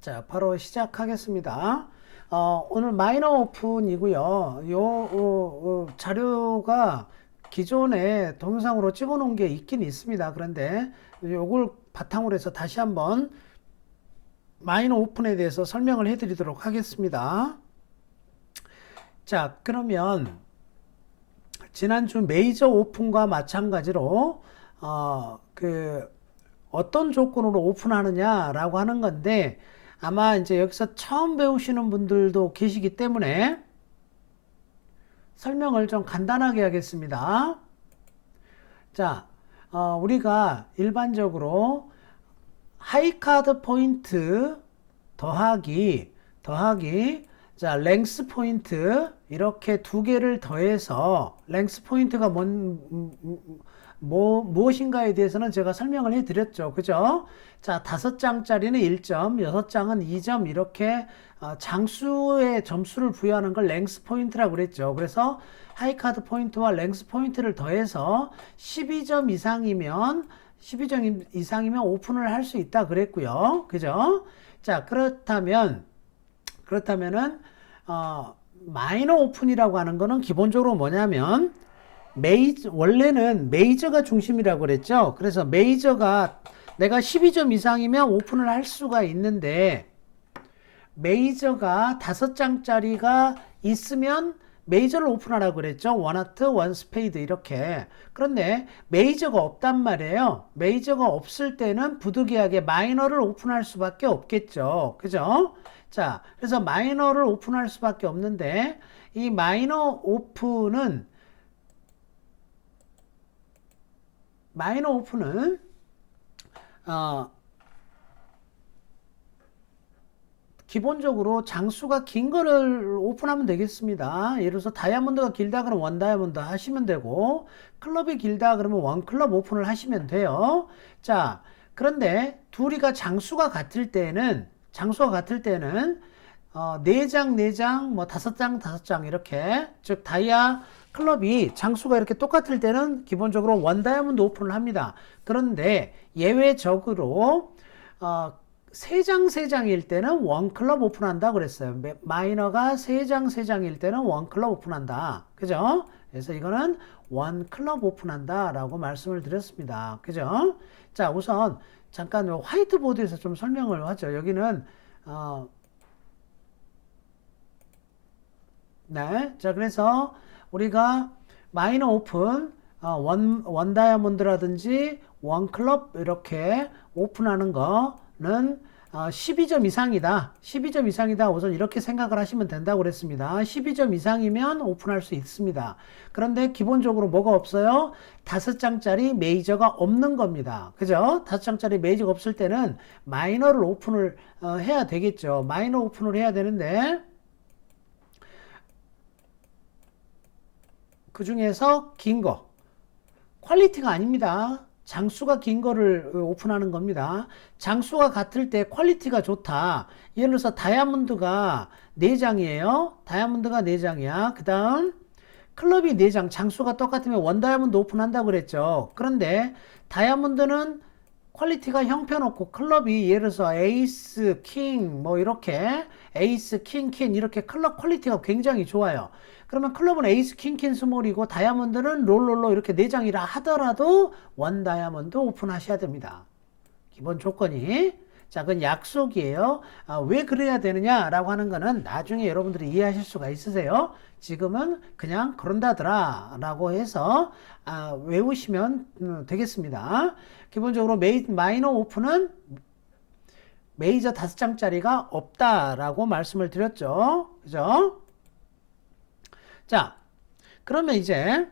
자, 바로 시작하겠습니다. 오늘 마이너 오픈이고요. 자료가 기존에 동영상으로 찍어 놓은 게 있긴 있습니다. 그런데 요걸 바탕으로 해서 다시 한번 마이너 오픈에 대해서 설명을 해 드리도록 하겠습니다. 자, 그러면 지난주 메이저 오픈과 마찬가지로 어떤 조건으로 오픈하느냐라고 하는 건데, 아마 이제 여기서 처음 배우시는 분들도 계시기 때문에 설명을 좀 간단하게 하겠습니다. 자, 우리가 일반적으로 하이카드 포인트 더하기, 자, 랭스 포인트 이렇게 두 개를 더해서 랭스 포인트가 무엇인가에 대해서는 제가 설명을 해 드렸죠. 그죠? 자, 5장짜리는 1점, 6장은 2점 이렇게 장수의 점수를 부여하는 걸 랭스 포인트라고 그랬죠. 그래서 하이카드 포인트와 랭스 포인트를 더해서 12점 이상이면 오픈을 할 수 있다 그랬고요. 그죠? 자, 그렇다면은 마이너 오픈이라고 하는 거는 기본적으로 뭐냐면 원래는 메이저가 중심이라고 그랬죠. 그래서 메이저가 내가 12점 이상이면 오픈을 할 수가 있는데, 메이저가 5장짜리가 있으면 메이저를 오픈하라고 그랬죠. 원하트, 원스페이드 이렇게. 그런데 메이저가 없단 말이에요. 메이저가 없을 때는 부득이하게 마이너를 오픈할 수밖에 없겠죠. 그죠? 자, 그래서 마이너를 오픈할 수밖에 없는데, 이 마이너 오픈은 기본적으로 장수가 긴 거를 오픈하면 되겠습니다. 예를 들어서 다이아몬드가 길다 그러면 원 다이아몬드 하시면 되고, 클럽이 길다 그러면 원 클럽 오픈을 하시면 돼요. 자, 그런데 둘이가 장수가 같을 때는 4장, 4장, 뭐 5장, 5장 이렇게, 즉 다이아 클럽이 장수가 이렇게 똑같을 때는 기본적으로 원 다이아몬드 오픈을 합니다. 그런데 예외적으로 3장 일 때는 원 클럽 오픈한다 그랬어요. 마이너가 3장 일 때는 원 클럽 오픈한다. 그죠? 그래서 이거는 원 클럽 오픈한다 라고 말씀을 드렸습니다. 그죠? 자, 우선 잠깐 화이트보드에서 좀 설명을 하죠. 여기는 네. 자, 그래서 우리가 마이너 오픈, 원 다이아몬드라든지 원 클럽 이렇게 오픈하는 거는 12점 이상이다. 12점 이상이다. 우선 이렇게 생각을 하시면 된다고 그랬습니다. 12점 이상이면 오픈할 수 있습니다. 그런데 기본적으로 뭐가 없어요? 5장짜리 메이저가 없는 겁니다. 그죠? 5장짜리 메이저가 없을 때는 마이너를 오픈을 해야 되겠죠. 마이너 오픈을 해야 되는데, 그 중에서 긴 거, 퀄리티가 아닙니다. 장수가 긴 거를 오픈하는 겁니다. 장수가 같을 때 퀄리티가 좋다. 예를 들어서 다이아몬드가 4장이에요. 다이아몬드가 4장이야. 그 다음 클럽이 4장, 장수가 똑같으면 원 다이아몬드 오픈한다고 그랬죠. 그런데 다이아몬드는 퀄리티가 형편없고, 클럽이 예를 들어서 에이스, 킹, 뭐 이렇게 에이스, 킹, 퀸 이렇게 클럽 퀄리티가 굉장히 좋아요. 그러면 클럽은 에이스, 킹, 퀸 스몰이고 다이아몬드는 롤롤로 이렇게 4장이라 하더라도 원 다이아몬드 오픈하셔야 됩니다. 기본 조건이. 자, 그건 약속이에요. 왜 그래야 되느냐라고 하는 거는 나중에 여러분들이 이해하실 수가 있으세요. 지금은 그냥 그런다더라 라고 해서 외우시면 되겠습니다. 기본적으로 마이너 오픈은 메이저 5장짜리가 없다라고 말씀을 드렸죠. 그죠? 자, 그러면 이제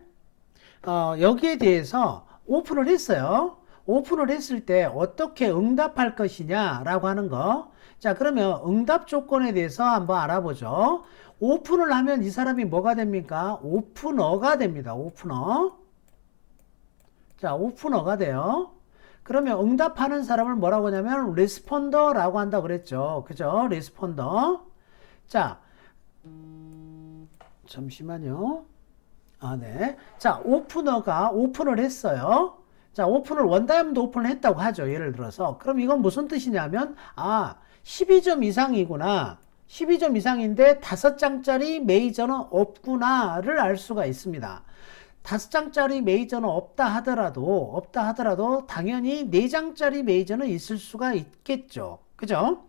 여기에 대해서 오픈을 했어요. 오픈을 했을 때 어떻게 응답할 것이냐라고 하는 거. 자, 그러면 응답 조건에 대해서 한번 알아보죠. 오픈을 하면 이 사람이 뭐가 됩니까? 오프너가 됩니다. 오프너. 자, 오프너가 돼요. 그러면 응답하는 사람을 뭐라고 하냐면 레스폰더라고 한다고 그랬죠. 그죠? 레스폰더. 자, 잠시만요. 네. 자, 오프너가 오픈을 했어요. 자, 오픈을 원 다이아몬드 오픈을 했다고 하죠. 예를 들어서. 그럼 이건 무슨 뜻이냐면, 12점 이상이구나. 12점 이상인데 5장짜리 메이저는 없구나를 알 수가 있습니다. 5장짜리 메이저는 없다 하더라도 당연히 4장짜리 메이저는 있을 수가 있겠죠. 그죠?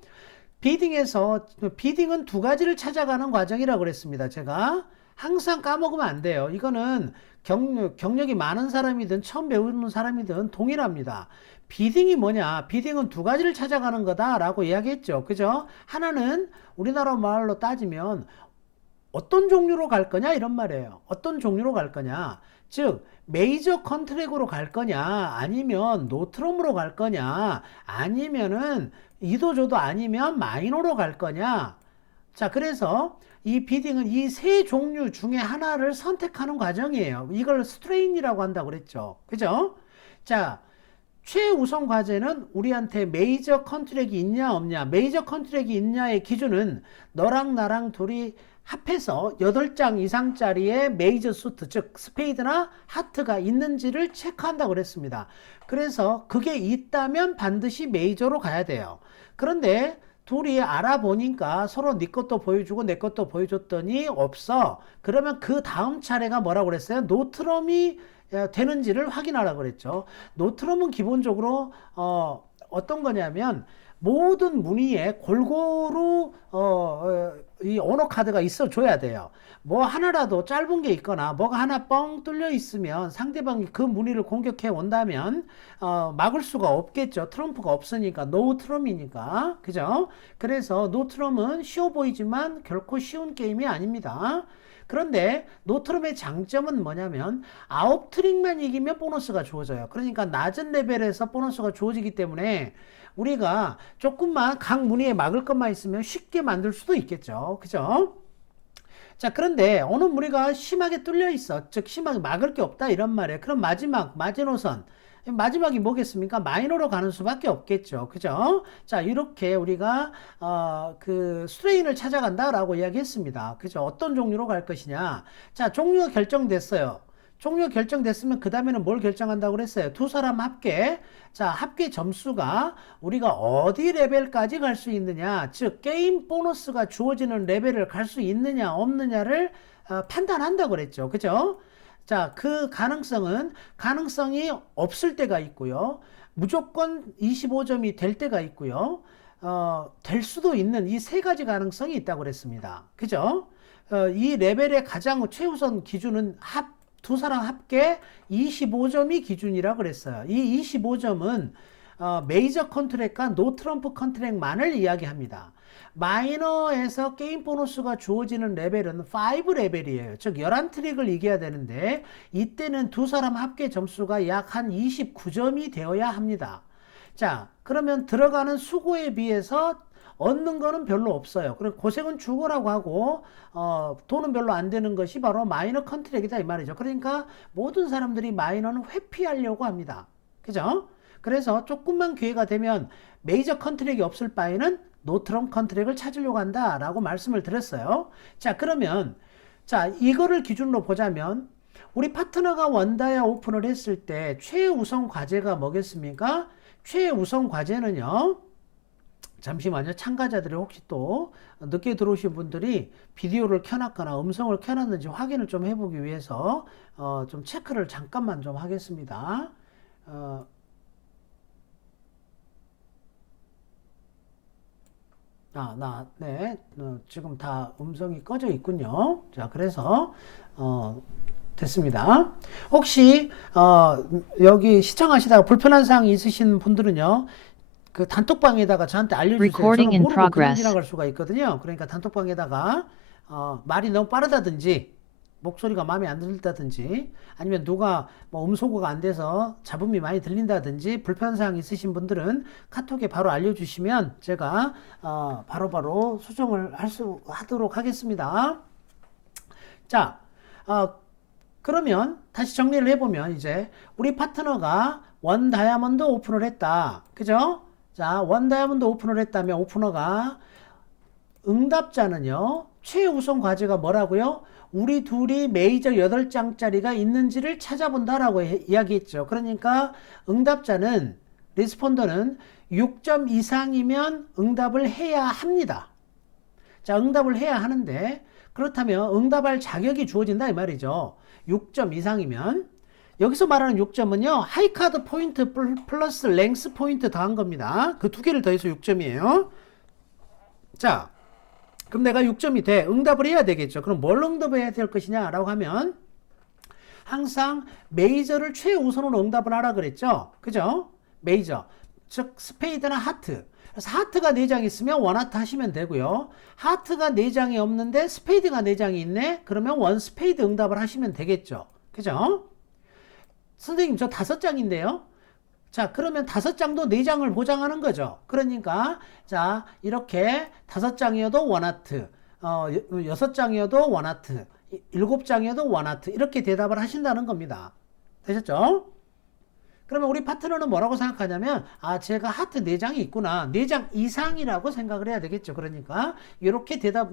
비딩은 두 가지를 찾아가는 과정이라고 그랬습니다. 제가 항상 까먹으면 안 돼요. 이거는 경력이 많은 사람이든 처음 배우는 사람이든 동일합니다. 비딩이 뭐냐? 비딩은 두 가지를 찾아가는 거다라고 이야기했죠. 그죠? 하나는 우리나라 말로 따지면 어떤 종류로 갈 거냐 이런 말이에요. 어떤 종류로 갈 거냐. 즉 메이저 컨트랙으로 갈 거냐 아니면 노트럼으로 갈 거냐 아니면은 이도저도 아니면 마이너로 갈 거냐. 자, 그래서 이 비딩은 이 세 종류 중에 하나를 선택하는 과정이에요. 이걸 스트레인이라고 한다고 그랬죠. 그죠? 자, 최우선 과제는 우리한테 메이저 컨트랙이 있냐 없냐. 메이저 컨트랙이 있냐의 기준은 너랑 나랑 둘이 합해서 8장 이상짜리의 메이저 수트, 즉 스페이드나 하트가 있는지를 체크한다고 그랬습니다. 그래서 그게 있다면 반드시 메이저로 가야 돼요. 그런데 둘이 알아보니까 서로 네 것도 보여주고 내 것도 보여줬더니 없어. 그러면 그 다음 차례가 뭐라고 그랬어요? 노트럼이 되는지를 확인하라고 그랬죠. 노트럼은 기본적으로 어떤 거냐면 모든 문의에 골고루 이 언어 카드가 있어 줘야 돼요. 뭐 하나라도 짧은 게 있거나 뭐가 하나 뻥 뚫려 있으면 상대방이 그 문의를 공격해 온다면 막을 수가 없겠죠. 트럼프가 없으니까 노 트럼이니까. 그죠? 그래서 노 트럼은 쉬워 보이지만 결코 쉬운 게임이 아닙니다. 그런데 노트럼의 장점은 뭐냐면 9트릭만 이기면 보너스가 주어져요. 그러니까 낮은 레벨에서 보너스가 주어지기 때문에 우리가 조금만 각 문의에 막을 것만 있으면 쉽게 만들 수도 있겠죠. 그죠? 자, 그런데 어느 무늬가 심하게 뚫려 있어. 즉 심하게 막을 게 없다 이런 말이에요. 그럼 마지노선 마지막이 뭐겠습니까? 마이너로 가는 수밖에 없겠죠. 그죠? 자, 이렇게 우리가 그 스트레인을 찾아간다라고 이야기했습니다. 그죠? 어떤 종류로 갈 것이냐? 자, 종류가 결정됐어요. 종류가 결정됐으면 그 다음에는 뭘 결정한다고 그랬어요? 두 사람 합계. 자, 합계 점수가 우리가 어디 레벨까지 갈 수 있느냐, 즉 게임 보너스가 주어지는 레벨을 갈 수 있느냐 없느냐를 판단한다고 그랬죠. 그죠? 자, 그 가능성이 없을 때가 있고요. 무조건 25점이 될 때가 있고요. 될 수도 있는 이 세 가지 가능성이 있다고 그랬습니다. 그죠? 이 레벨의 가장 최우선 기준은 두 사람 합계 25점이 기준이라고 그랬어요. 이 25점은 메이저 컨트랙과 노 트럼프 컨트랙만을 이야기합니다. 마이너에서 게임 보너스가 주어지는 레벨은 5 레벨이에요. 즉 11트릭을 이겨야 되는데 이때는 두 사람 합계 점수가 약 한 29점이 되어야 합니다. 자, 그러면 들어가는 수고에 비해서 얻는 거는 별로 없어요. 그럼 고생은 죽어라고 하고 돈은 별로 안 되는 것이 바로 마이너 컨트랙이다 이 말이죠. 그러니까 모든 사람들이 마이너는 회피하려고 합니다. 그죠? 그래서 조금만 기회가 되면 메이저 컨트랙이 없을 바에는 노트럼 컨트랙을 찾으려고 한다라고 말씀을 드렸어요. 자, 그러면 자, 이거를 기준으로 보자면 우리 파트너가 원다이아 오픈을 했을 때 최우선 과제가 뭐겠습니까? 최우선 과제는요. 잠시만요. 참가자들이 혹시 또 늦게 들어오신 분들이 비디오를 켜놨거나 음성을 켜놨는지 확인을 좀 해보기 위해서 좀 체크를 잠깐만 좀 하겠습니다. 네. 지금 다 음성이 꺼져 있군요. 자, 그래서 됐습니다. 혹시 여기 시청하시다가 불편한 사항이 있으신 분들은요. 그 단톡방에다가 저한테 알려주세요. 저는 모르고 그냥 지나갈 수가 있거든요. 그러니까 단톡방에다가 말이 너무 빠르다든지 목소리가 마음에 안 들다든지 아니면 누가 뭐 음소거가 안 돼서 잡음이 많이 들린다든지 불편한 사항이 있으신 분들은 카톡에 바로 알려주시면 제가 바로바로 수정을 하도록 하겠습니다. 자, 그러면 다시 정리를 해보면 이제 우리 파트너가 원 다이아몬드 오픈을 했다. 그죠? 자, 원 다이아몬드 오픈을 했다면 오프너가 응답자는요. 최우선 과제가 뭐라고요? 우리 둘이 메이저 8장짜리가 있는지를 찾아본다라고 이야기했죠. 그러니까 응답자는 리스폰더는 6점 이상이면 응답을 해야 합니다. 자, 응답을 해야 하는데 그렇다면 응답할 자격이 주어진다 이 말이죠. 6점 이상이면 여기서 말하는 6점은요. 하이카드 포인트 플러스 랭스 포인트 더한 겁니다. 그 두 개를 더해서 6점이에요. 자, 그럼 내가 6점이 돼. 응답을 해야 되겠죠. 그럼 뭘 응답해야 될 것이냐 라고 하면 항상 메이저를 최우선으로 응답을 하라 그랬죠. 그죠? 메이저. 즉 스페이드나 하트. 그래서 하트가 4장 있으면 원하트 하시면 되고요. 하트가 4장이 없는데 스페이드가 4장이 있네. 그러면 원 스페이드 응답을 하시면 되겠죠. 그죠? 선생님 저 5장인데요. 자, 그러면 5장도 4장을 보장하는 거죠. 그러니까 자, 이렇게 5장이어도 원하트, 6장이어도 원하트, 7장이어도 원하트 이렇게 대답을 하신다는 겁니다. 되셨죠? 그러면 우리 파트너는 뭐라고 생각하냐면 아, 제가 하트 4장이 있구나. 4장 이상이라고 생각을 해야 되겠죠. 그러니까 이렇게 대답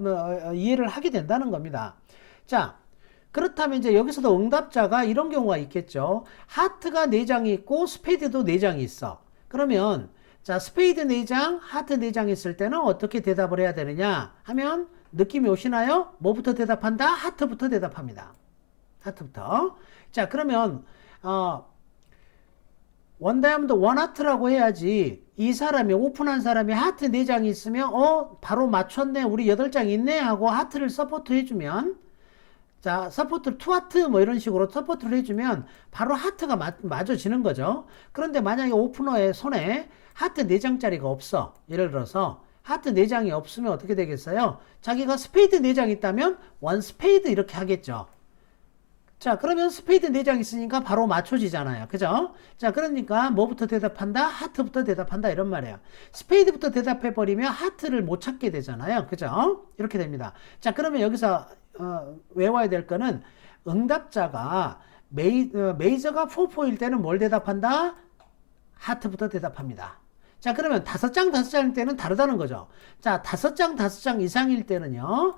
이해를 하게 된다는 겁니다. 자, 그렇다면 이제 여기서도 응답자가 이런 경우가 있겠죠. 하트가 4장이 있고 스페이드도 4장이 있어. 그러면 자, 스페이드 4장, 하트 4장 있을 때는 어떻게 대답을 해야 되느냐 하면 느낌이 오시나요? 뭐부터 대답한다? 하트부터 대답합니다. 하트부터. 자, 그러면 원다이아몬드 원하트라고 해야지 이 사람이 오픈한 사람이 하트 4장이 있으면 바로 맞췄네. 우리 8장 있네 하고 하트를 서포트 해주면 자, 서포트 투하트 뭐 이런 식으로 서포트를 해주면 바로 하트가 맞아지는 거죠. 그런데 만약에 오프너의 손에 하트 4장짜리가 없어. 예를 들어서 하트 4장이 없으면 어떻게 되겠어요? 자기가 스페이드 4장 있다면 원 스페이드 이렇게 하겠죠. 자, 그러면 스페이드 4장 있으니까 바로 맞춰지잖아요. 그죠? 자, 그러니까 뭐부터 대답한다? 하트부터 대답한다 이런 말이에요. 스페이드부터 대답해버리면 하트를 못 찾게 되잖아요. 그죠? 이렇게 됩니다. 자, 그러면 여기서 외워야 될 거는 응답자가 메이저가 4포일 때는 뭘 대답한다? 하트부터 대답합니다. 자, 그러면 5장 5장일 때는 다르다는 거죠. 자, 5장 5장 이상일 때는요,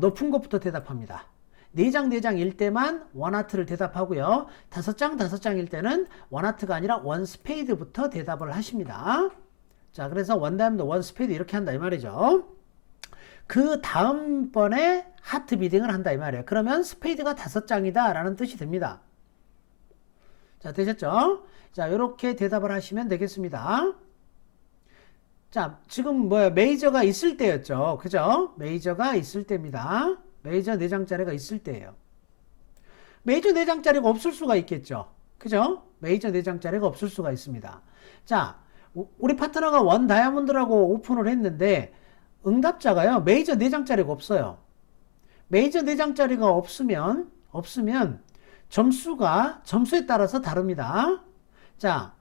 높은 것부터 대답합니다. 4장 4장일 때만 원하트를 대답하고요. 5장 5장일 때는 원하트가 아니라 원 스페이드부터 대답을 하십니다. 자, 그래서 원다이아몬드 원 스페이드 이렇게 한다 이 말이죠. 그 다음번에 하트 비딩을 한다 이 말이에요. 그러면 스페이드가 5장이다 라는 뜻이 됩니다. 자, 되셨죠? 자, 이렇게 대답을 하시면 되겠습니다. 자, 지금 메이저가 있을 때였죠. 그죠? 메이저가 있을 때입니다. 메이저 4장짜리가 있을 때예요. 메이저 4장짜리가 없을 수가 있겠죠. 그죠? 메이저 4장짜리가 없을 수가 있습니다. 자, 우리 파트너가 원 다이아몬드라고 오픈을 했는데 응답자가요. 메이저 4장짜리가 없어요. 메이저 4장짜리가 없으면 점수에 따라서 다릅니다. 자,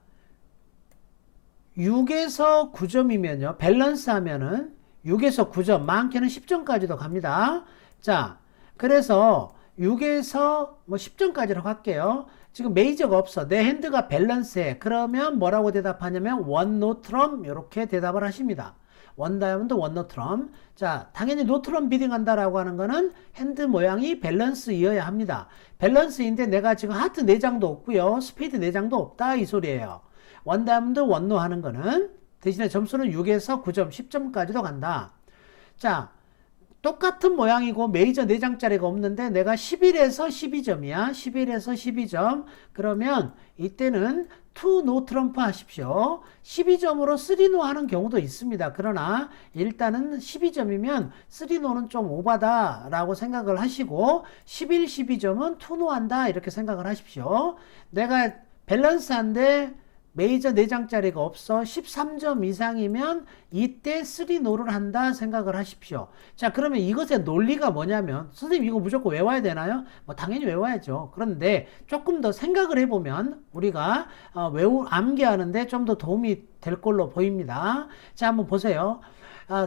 6에서 9점이면요. 밸런스 하면은 6에서 9점, 많게는 10점까지도 갑니다. 자, 그래서 6에서 10점까지로 갈게요. 지금 메이저가 없어. 내 핸드가 밸런스해. 그러면 뭐라고 대답하냐면 원 노트럼 이렇게 대답을 하십니다. 원 다이아몬드 원 노트럼. 자, 당연히 노트럼 비딩한다라고 하는 거는 핸드 모양이 밸런스이어야 합니다. 밸런스인데 내가 지금 하트 4장도 없고요. 스페이드 4장도 없다 이 소리예요. 원 다이아몬드 원노 하는 거는 대신에 점수는 6에서 9점, 10점까지도 간다. 자, 똑같은 모양이고 메이저 4장짜리가 없는데 내가 11에서 12점이야. 11에서 12점. 그러면 이때는 투 노 트럼프 하십시오. 12점으로 3노 하는 경우도 있습니다. 그러나 일단은 12점이면 3노는 좀 오바다 라고 생각을 하시고 11, 12점은 투노 한다 이렇게 생각을 하십시오. 내가 밸런스한데 메이저 4장짜리가 없어 13점 이상이면 이때 3노를 한다 생각을 하십시오. 자, 그러면 이것의 논리가 뭐냐면 선생님 이거 무조건 외워야 되나요? 당연히 외워야죠. 그런데 조금 더 생각을 해보면 우리가 암기하는데 좀 더 도움이 될 걸로 보입니다. 자, 한번 보세요.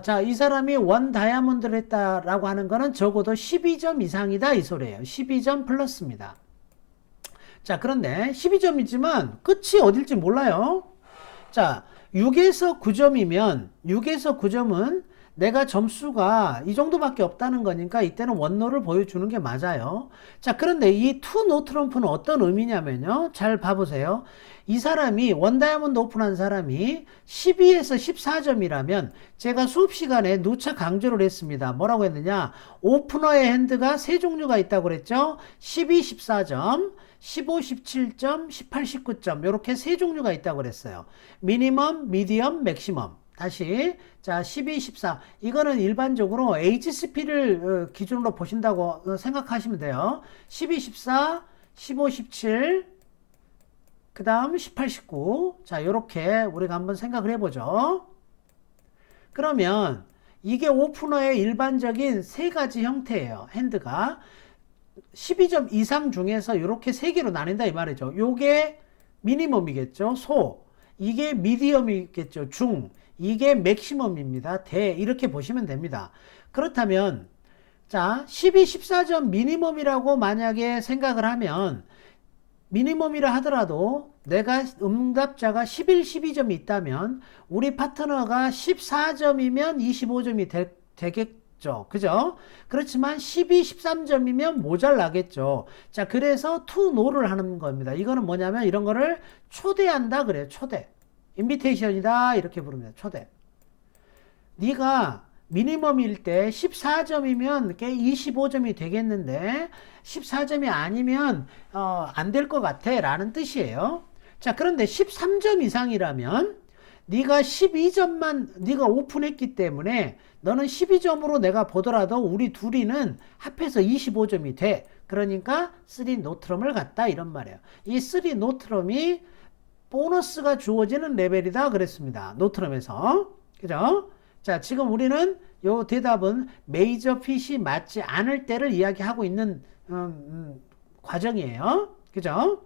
자, 이 사람이 원 다이아몬드를 했다라고 하는 거는 적어도 12점 이상이다 이 소리예요. 12점 플러스입니다. 자, 그런데 12점이지만 끝이 어딜지 몰라요. 자, 6에서 9점이면 6에서 9점은 내가 점수가 이 정도밖에 없다는 거니까 이때는 원노를 보여주는 게 맞아요. 자, 그런데 이 투 노 트럼프는 어떤 의미냐면요. 잘 봐보세요. 이 사람이 원 다이아몬드 오픈한 사람이 12에서 14점이라면 제가 수업 시간에 누차 강조를 했습니다. 뭐라고 했느냐? 오프너의 핸드가 세 종류가 있다고 그랬죠. 12, 14점, 15, 17점, 18, 19점 이렇게 세 종류가 있다고 그랬어요. 미니멈, 미디엄, 맥시멈. 다시 자 12, 14 이거는 일반적으로 HSP를 기준으로 보신다고 생각하시면 돼요. 12, 14, 15, 17 그 다음 18, 19 자 이렇게 우리가 한번 생각을 해보죠. 그러면 이게 오프너의 일반적인 세 가지 형태예요. 핸드가 12점 이상 중에서 이렇게 세 개로 나뉜다 이 말이죠. 요게 미니멈이겠죠. 소. 이게 미디엄이겠죠. 중. 이게 맥시멈입니다. 대. 이렇게 보시면 됩니다. 그렇다면 자 12, 14점 미니멈이라고 만약에 생각을 하면 미니멈이라 하더라도 내가 응답자가 11, 12점이 있다면 우리 파트너가 14점이면 25점이 되겠죠. 그죠? 그렇지만 12, 13점이면 모자라겠죠. 자, 그래서 to no를 하는 겁니다. 이거는 뭐냐면 이런 거를 초대한다 그래요. 초대. 인비테이션이다 이렇게 부릅니다. 초대. 네가 미니멈일 때 14점이면 꽤 25점이 되겠는데 14점이 아니면 안 될 것 같아 라는 뜻이에요. 자, 그런데 13점 이상이라면 네가 12점만 네가 오픈했기 때문에 너는 12점으로 내가 보더라도 우리 둘이는 합해서 25점이 돼. 그러니까 3 노트럼을 갔다 이런 말이에요. 이 3 노트럼이 보너스가 주어지는 레벨이다 그랬습니다. 노트럼에서. 그죠? 자, 지금 우리는 요 대답은 메이저 핏이 맞지 않을 때를 이야기하고 있는 과정이에요. 그죠?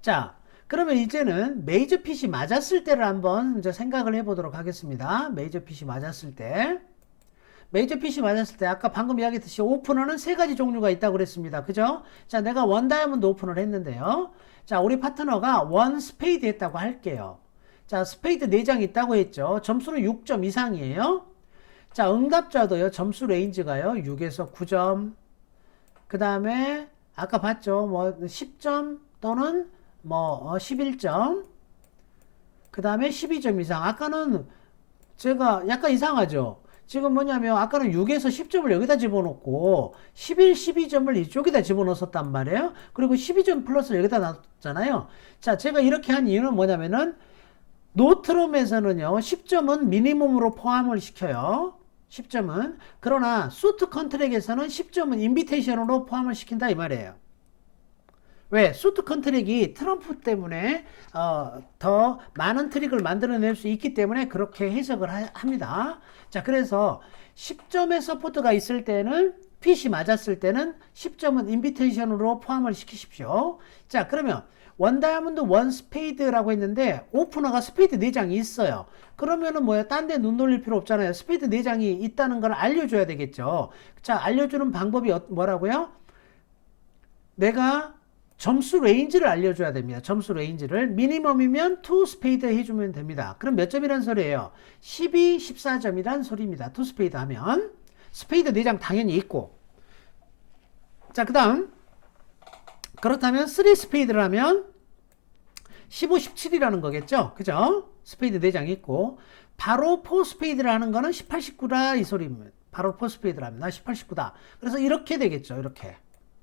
자, 그러면 이제는 메이저 핏이 맞았을 때를 한번 이제 생각을 해보도록 하겠습니다. 메이저 핏이 맞았을 때. 메이저 핏이 맞았을 때 아까 방금 이야기했듯이 오프너는 세 가지 종류가 있다고 그랬습니다. 그죠? 자, 내가 원 다이아몬드 오픈을 했는데요. 자, 우리 파트너가 원 스페이드 했다고 할게요. 자, 스페이드 4장 있다고 했죠. 점수는 6점 이상이에요. 자, 응답자도요. 점수 레인지가요. 6에서 9점. 그 다음에 아까 봤죠. 뭐 10점 또는 뭐 11점. 그 다음에 12점 이상. 아까는 제가 약간 이상하죠. 지금 뭐냐면 아까는 6에서 10점을 여기다 집어넣고 11, 12점을 이쪽에다 집어넣었단 말이에요. 그리고 12점 플러스를 여기다 놨잖아요. 자, 제가 이렇게 한 이유는 뭐냐면은 노트럼에서는요 10점은 미니멈으로 포함을 시켜요. 10점은. 그러나 수트 컨트랙에서는 10점은 인비테이션으로 포함을 시킨다 이 말이에요. 왜? 수트 컨트랙이 트럼프 때문에 더 많은 트릭을 만들어낼 수 있기 때문에 그렇게 해석을 합니다. 자, 그래서 10점의 서포트가 있을 때는 핏이 맞았을 때는 10점은 인비테이션으로 포함을 시키십시오. 자, 그러면 원 다이아몬드 원 스페이드라고 했는데 오프너가 스페이드 4장이 있어요. 그러면은 뭐야? 딴 데 눈 돌릴 필요 없잖아요. 스페이드 4장이 있다는 걸 알려줘야 되겠죠. 자, 알려주는 방법이 뭐라고요? 내가 점수 레인지를 알려줘야 됩니다. 점수 레인지를. 미니멈이면 투 스페이드 해주면 됩니다. 그럼 몇 점이란 소리예요? 12, 14점이란 소리입니다. 투 스페이드 하면. 스페이드 4장 당연히 있고. 자, 그 다음. 그렇다면 3 스페이드라면 15, 17이라는 거겠죠? 그죠? 스페이드 4장 있고. 바로 4 스페이드라는 거는 18, 19다 이 소리입니다. 바로 4 스페이드랍니다. 18, 19다. 그래서 이렇게 되겠죠. 이렇게.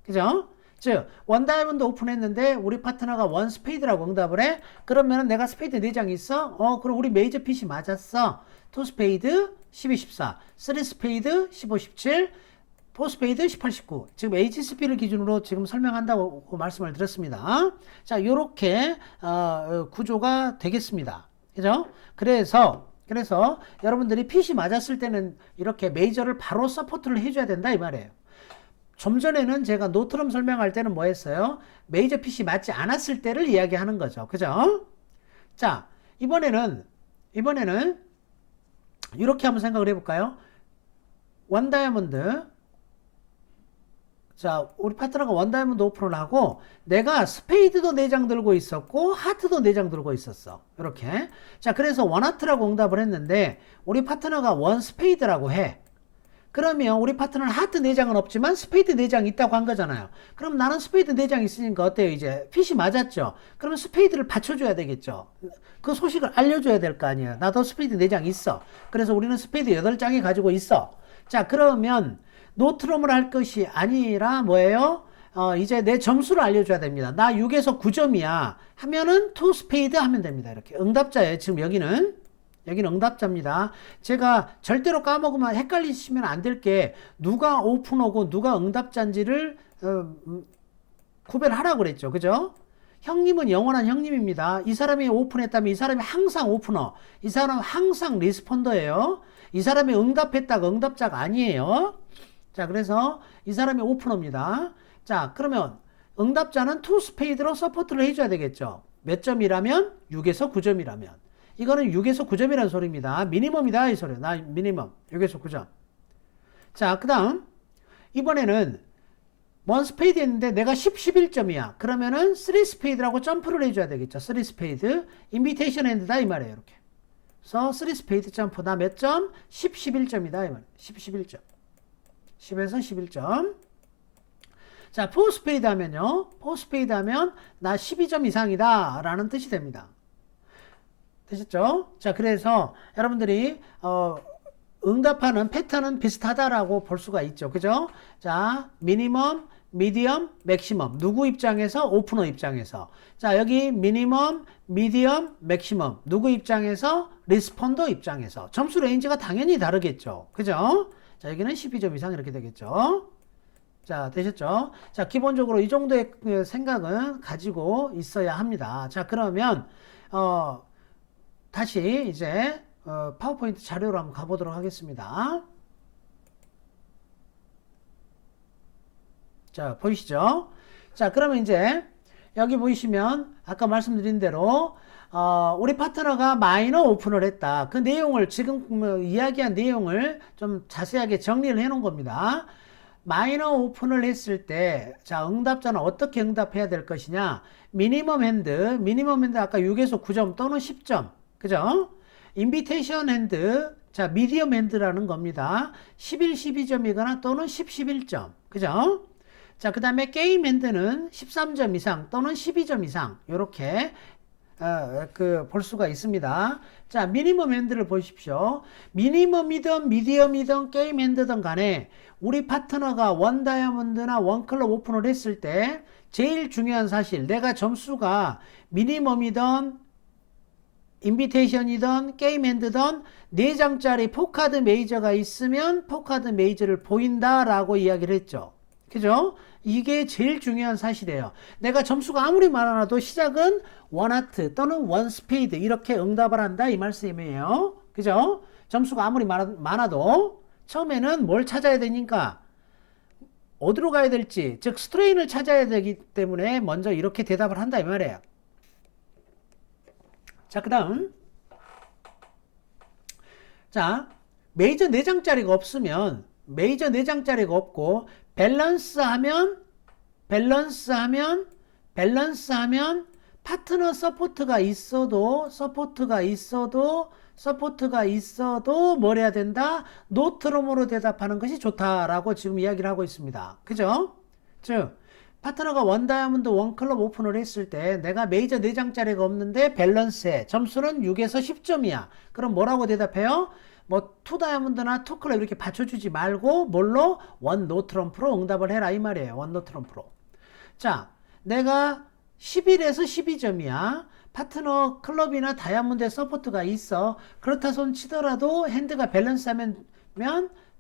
그죠? 즉, 원 다이아몬드 오픈했는데 우리 파트너가 원 스페이드라고 응답을 해. 그러면 내가 스페이드 4장 있어? 그럼 우리 메이저 핏이 맞았어. 2 스페이드 12, 14, 3 스페이드 15, 17, 4 스페이드 18, 19. 지금 HSP를 기준으로 지금 설명한다고 말씀을 드렸습니다. 자, 요렇게 구조가 되겠습니다. 그죠? 그래서 여러분들이 핏이 맞았을 때는 이렇게 메이저를 바로 서포트를 해줘야 된다 이 말이에요. 좀 전에는 제가 노트럼 설명할 때는 뭐 했어요? 메이저 핏이 맞지 않았을 때를 이야기하는 거죠. 그죠? 자, 이번에는 이렇게 한번 생각을 해볼까요? 원 다이아몬드 자, 우리 파트너가 원 다이아몬드 오픈을 하고 내가 스페이드도 4장 들고 있었고 하트도 4장 들고 있었어. 이렇게. 자, 그래서 원 하트라고 응답을 했는데 우리 파트너가 원 스페이드라고 해. 그러면 우리 파트너는 하트 4장은 없지만 스페이드 4장 있다고 한 거잖아요. 그럼 나는 스페이드 4장 있으니까 어때요? 이제 핏이 맞았죠. 그러면 스페이드를 받쳐줘야 되겠죠. 그 소식을 알려줘야 될 거 아니에요. 나도 스페이드 4장 있어. 그래서 우리는 스페이드 8장이 가지고 있어. 자, 그러면 노트럼을 할 것이 아니라 뭐예요? 이제 내 점수를 알려줘야 됩니다. 나 6에서 9점이야. 하면은 투 스페이드 하면 됩니다. 이렇게. 응답자예요. 지금 여기는 응답자입니다. 제가 절대로 까먹으면 헷갈리시면 안 될 게 누가 오픈하고 누가 응답자인지를 구별하라고 그랬죠. 그죠? 형님은 영원한 형님입니다. 이 사람이 오픈했다면 이 사람이 항상 오프너. 이 사람은 항상 리스폰더예요. 이 사람이 응답했다가 응답자가 아니에요. 자, 그래서 이 사람이 오픈어입니다. 자, 그러면 응답자는 투 스페이드로 서포트를 해줘야 되겠죠. 몇 점이라면? 6에서 9점이라면. 이거는 6에서 9점이라는 소리입니다. 미니멈이다 이 소리야. 나 미니멈 6에서 9점. 자, 그 다음 이번에는 원 스페이드 했는데 내가 11점이야. 그러면은 3 스페이드라고 점프를 해줘야 되겠죠. 3 스페이드 인비테이션 핸드다 이 말이에요. 이렇게. 그래서 3 스페이드 점프 나 몇 점? 11점이다 이 말이에요. 11점. 10에서 11점. 자, 4 스페이드 하면요. 4 스페이드 하면 나 12점 이상이다 라는 뜻이 됩니다. 되셨죠? 자, 그래서 여러분들이 응답하는 패턴은 비슷하다라고 볼 수가 있죠. 그죠? 자, 미니멈, 미디엄, 맥시멈. 누구 입장에서? 오프너 입장에서. 자, 여기 미니멈, 미디엄, 맥시멈. 누구 입장에서? 리스폰더 입장에서. 점수 레인지가 당연히 다르겠죠. 그죠? 자, 여기는 12점 이상 이렇게 되겠죠. 자, 되셨죠? 자, 기본적으로 이 정도의 생각은 가지고 있어야 합니다. 자, 그러면 다시 이제 파워포인트 자료로 한번 가보도록 하겠습니다. 자, 보이시죠? 자, 그러면 이제 여기 보이시면 아까 말씀드린 대로 우리 파트너가 마이너 오픈을 했다. 그 내용을 지금 이야기한 내용을 좀 자세하게 정리를 해 놓은 겁니다. 마이너 오픈을 했을 때, 자, 응답자는 어떻게 응답해야 될 것이냐? 미니멈 핸드 아까 6에서 9점 또는 10점. 그죠? 인비테이션 핸드, 자, 미디엄 핸드라는 겁니다. 11, 12점이거나 또는 10, 11점. 그죠? 자, 그 다음에 게임 핸드는 13점 이상 또는 12점 이상. 요렇게 볼 수가 있습니다. 자, 미니멈 핸드를 보십시오. 미니멈이든 미디엄이든 게임 핸드든 간에 우리 파트너가 원 다이아몬드나 원 클럽 오픈을 했을 때 제일 중요한 사실, 내가 점수가 미니멈이든 인비테이션이든 게임 핸드든 4장짜리 포카드 메이저가 있으면 포카드 메이저를 보인다라고 이야기를 했죠. 그죠? 이게 제일 중요한 사실이에요. 내가 점수가 아무리 많아도 시작은 원 하트 또는 원 스페이드 이렇게 응답을 한다 이 말씀이에요. 그죠? 점수가 아무리 많아도 처음에는 뭘 찾아야 되니까 어디로 가야 될지, 즉 스트레인을 찾아야 되기 때문에 먼저 이렇게 대답을 한다 이 말이에요. 자, 그 다음 자, 메이저 4장짜리가 없으면 메이저 4장짜리가 없고 밸런스하면 파트너 서포트가 있어도 뭘 해야 된다? 노트럼으로 대답하는 것이 좋다라고 지금 이야기를 하고 있습니다. 그죠? 즉 파트너가 원 다이아몬드 원 클럽 오픈을 했을 때 내가 메이저 4장짜리가 없는데 밸런스해. 점수는 6에서 10점이야. 그럼 뭐라고 대답해요? 뭐 투 다이아몬드나 투 클럽 이렇게 받쳐주지 말고 뭘로? 원 노트럼프로 응답을 해라 이 말이에요. 원 노트럼프로. 자, 내가 11에서 12점이야. 파트너 클럽이나 다이아몬드에 서포트가 있어. 그렇다 손 치더라도 핸드가 밸런스하면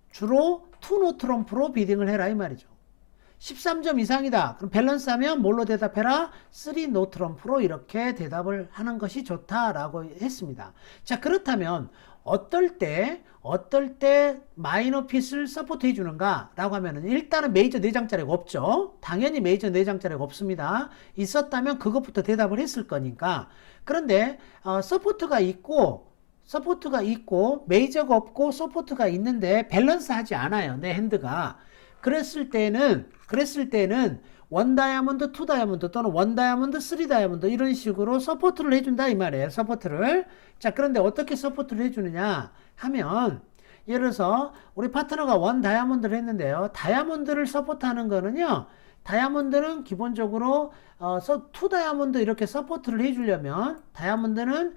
주로 투 노트럼프로 비딩을 해라 이 말이죠. 13점 이상이다. 그럼 밸런스하면 뭘로 대답해라? 3 노트럼프로 이렇게 대답을 하는 것이 좋다라고 했습니다. 자, 그렇다면 어떨 때 마이너 핏을 서포트 해주는가 라고 하면은 일단은 메이저 4장짜리가 없죠. 당연히 메이저 4장짜리가 없습니다. 있었다면 그것부터 대답을 했을 거니까. 그런데 서포트가 있고 메이저가 없고 서포트가 있는데 밸런스 하지 않아요. 내 핸드가. 그랬을 때는 그랬을 때는 원 다이아몬드, 투 다이아몬드 또는 원 다이아몬드, 쓰리 다이아몬드 이런 식으로 서포트를 해준다 이 말이에요. 서포트를. 자, 그런데 어떻게 서포트를 해주느냐 하면 예를 들어서 우리 파트너가 원 다이아몬드를 했는데요. 다이아몬드를 서포트하는 거는요. 다이아몬드는 기본적으로 투 다이아몬드 이렇게 서포트를 해주려면 다이아몬드는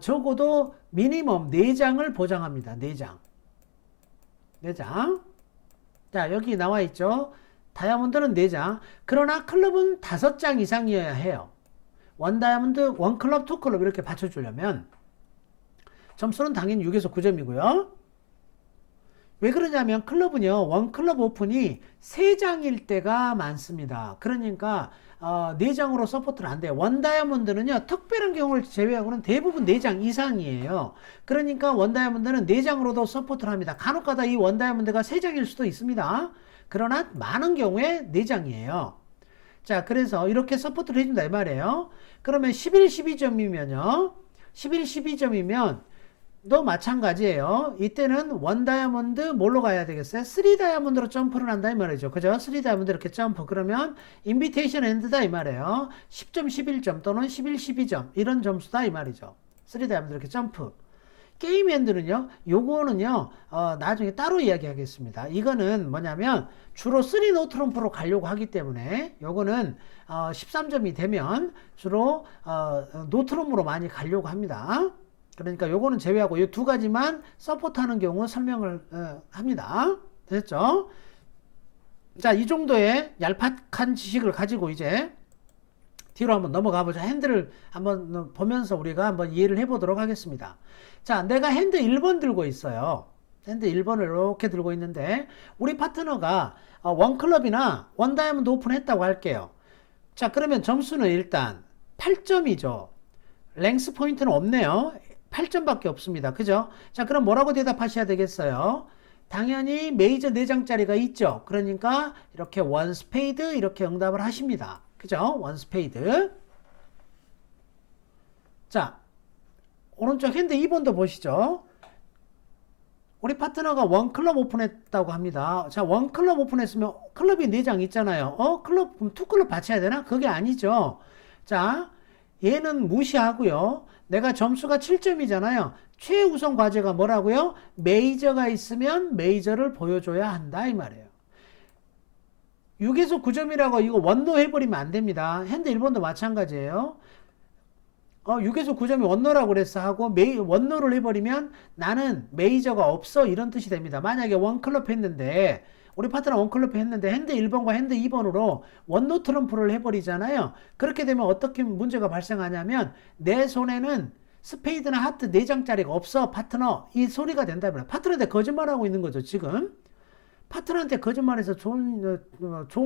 적어도 미니멈 4장을 보장합니다. 4장. 4장. 자, 여기 나와 있죠. 다이아몬드는 4장. 그러나 클럽은 5장 이상이어야 해요. 원 다이아몬드, 원 클럽, 투 클럽 이렇게 받쳐주려면 점수는 당연히 6에서 9점이고요. 왜 그러냐면 클럽은요. 원 클럽 오픈이 3장일 때가 많습니다. 그러니까 4장으로 서포트를 안 돼요. 원 다이아몬드는요. 특별한 경우를 제외하고는 대부분 4장 이상이에요. 그러니까 원 다이아몬드는 4장으로도 서포트를 합니다. 간혹가다 이 원 다이아몬드가 3장일 수도 있습니다. 그러나 많은 경우에 4장이에요. 자, 그래서 이렇게 서포트를 해준다 이 말이에요. 그러면 11, 12점이면요. 11, 12점이면 도 마찬가지예요. 이때는 원 다이아몬드 뭘로 가야 되겠어요? 3 다이아몬드로 점프를 한다 이 말이죠. 그죠? 3 다이아몬드 이렇게 점프. 그러면 인비테이션 엔드다 이 말이에요. 10점, 11점 또는 11, 12점 이런 점수다 이 말이죠. 3 다이아몬드 이렇게 점프. 게임 엔드는요. 요거는요. 나중에 따로 이야기하겠습니다. 이거는 뭐냐면 주로 3 노트럼프로 가려고 하기 때문에 요거는 13점이 되면 주로 노트럼으로 많이 가려고 합니다. 그러니까 요거는 제외하고 이 두 가지만 서포트하는 경우 설명을 합니다. 됐죠? 자, 이 정도의 얄팍한 지식을 가지고 이제 뒤로 한번 넘어가 보자. 핸들을 한번 보면서 우리가 한번 이해를 해보도록 하겠습니다. 자, 내가 핸드 1번 들고 있어요. 핸드 1번을 이렇게 들고 있는데 우리 파트너가 원 클럽이나 원 다이아몬드 오픈했다고 할게요. 자, 그러면 점수는 일단 8점이죠. 랭스 포인트는 없네요. 8점밖에 없습니다. 그죠? 자, 그럼 뭐라고 대답하셔야 되겠어요? 당연히 메이저 4장짜리가 있죠. 그러니까 이렇게 원 스페이드 이렇게 응답을 하십니다. 그죠? 원 스페이드. 자, 오른쪽 핸드 2번도 보시죠. 우리 파트너가 원 클럽 오픈했다고 합니다. 자, 원 클럽 오픈했으면 클럽이 4장 있잖아요. 클럽, 그럼 투 클럽 받쳐야 되나? 그게 아니죠. 자, 얘는 무시하고요. 내가 점수가 7점이잖아요. 최우선 과제가 뭐라고요? 메이저가 있으면 메이저를 보여줘야 한다 이 말이에요. 6에서 9점이라고 이거 원노 해버리면 안 됩니다. 핸드 1번도 마찬가지예요. 6에서 9점이 원노라고 그랬어 하고 원노를 해버리면 나는 메이저가 없어 이런 뜻이 됩니다. 만약에 원클럽 했는데 우리 파트너 원클럽 했는데 핸드 1번과 핸드 2번으로 원노 트럼프를 해버리잖아요. 그렇게 되면 어떻게 문제가 발생하냐면 내 손에는 스페이드나 하트 4장짜리가 없어 파트너 이 소리가 된다면 파트너한테 거짓말하고 있는 거죠 지금. 파트너한테 거짓말해서 좋은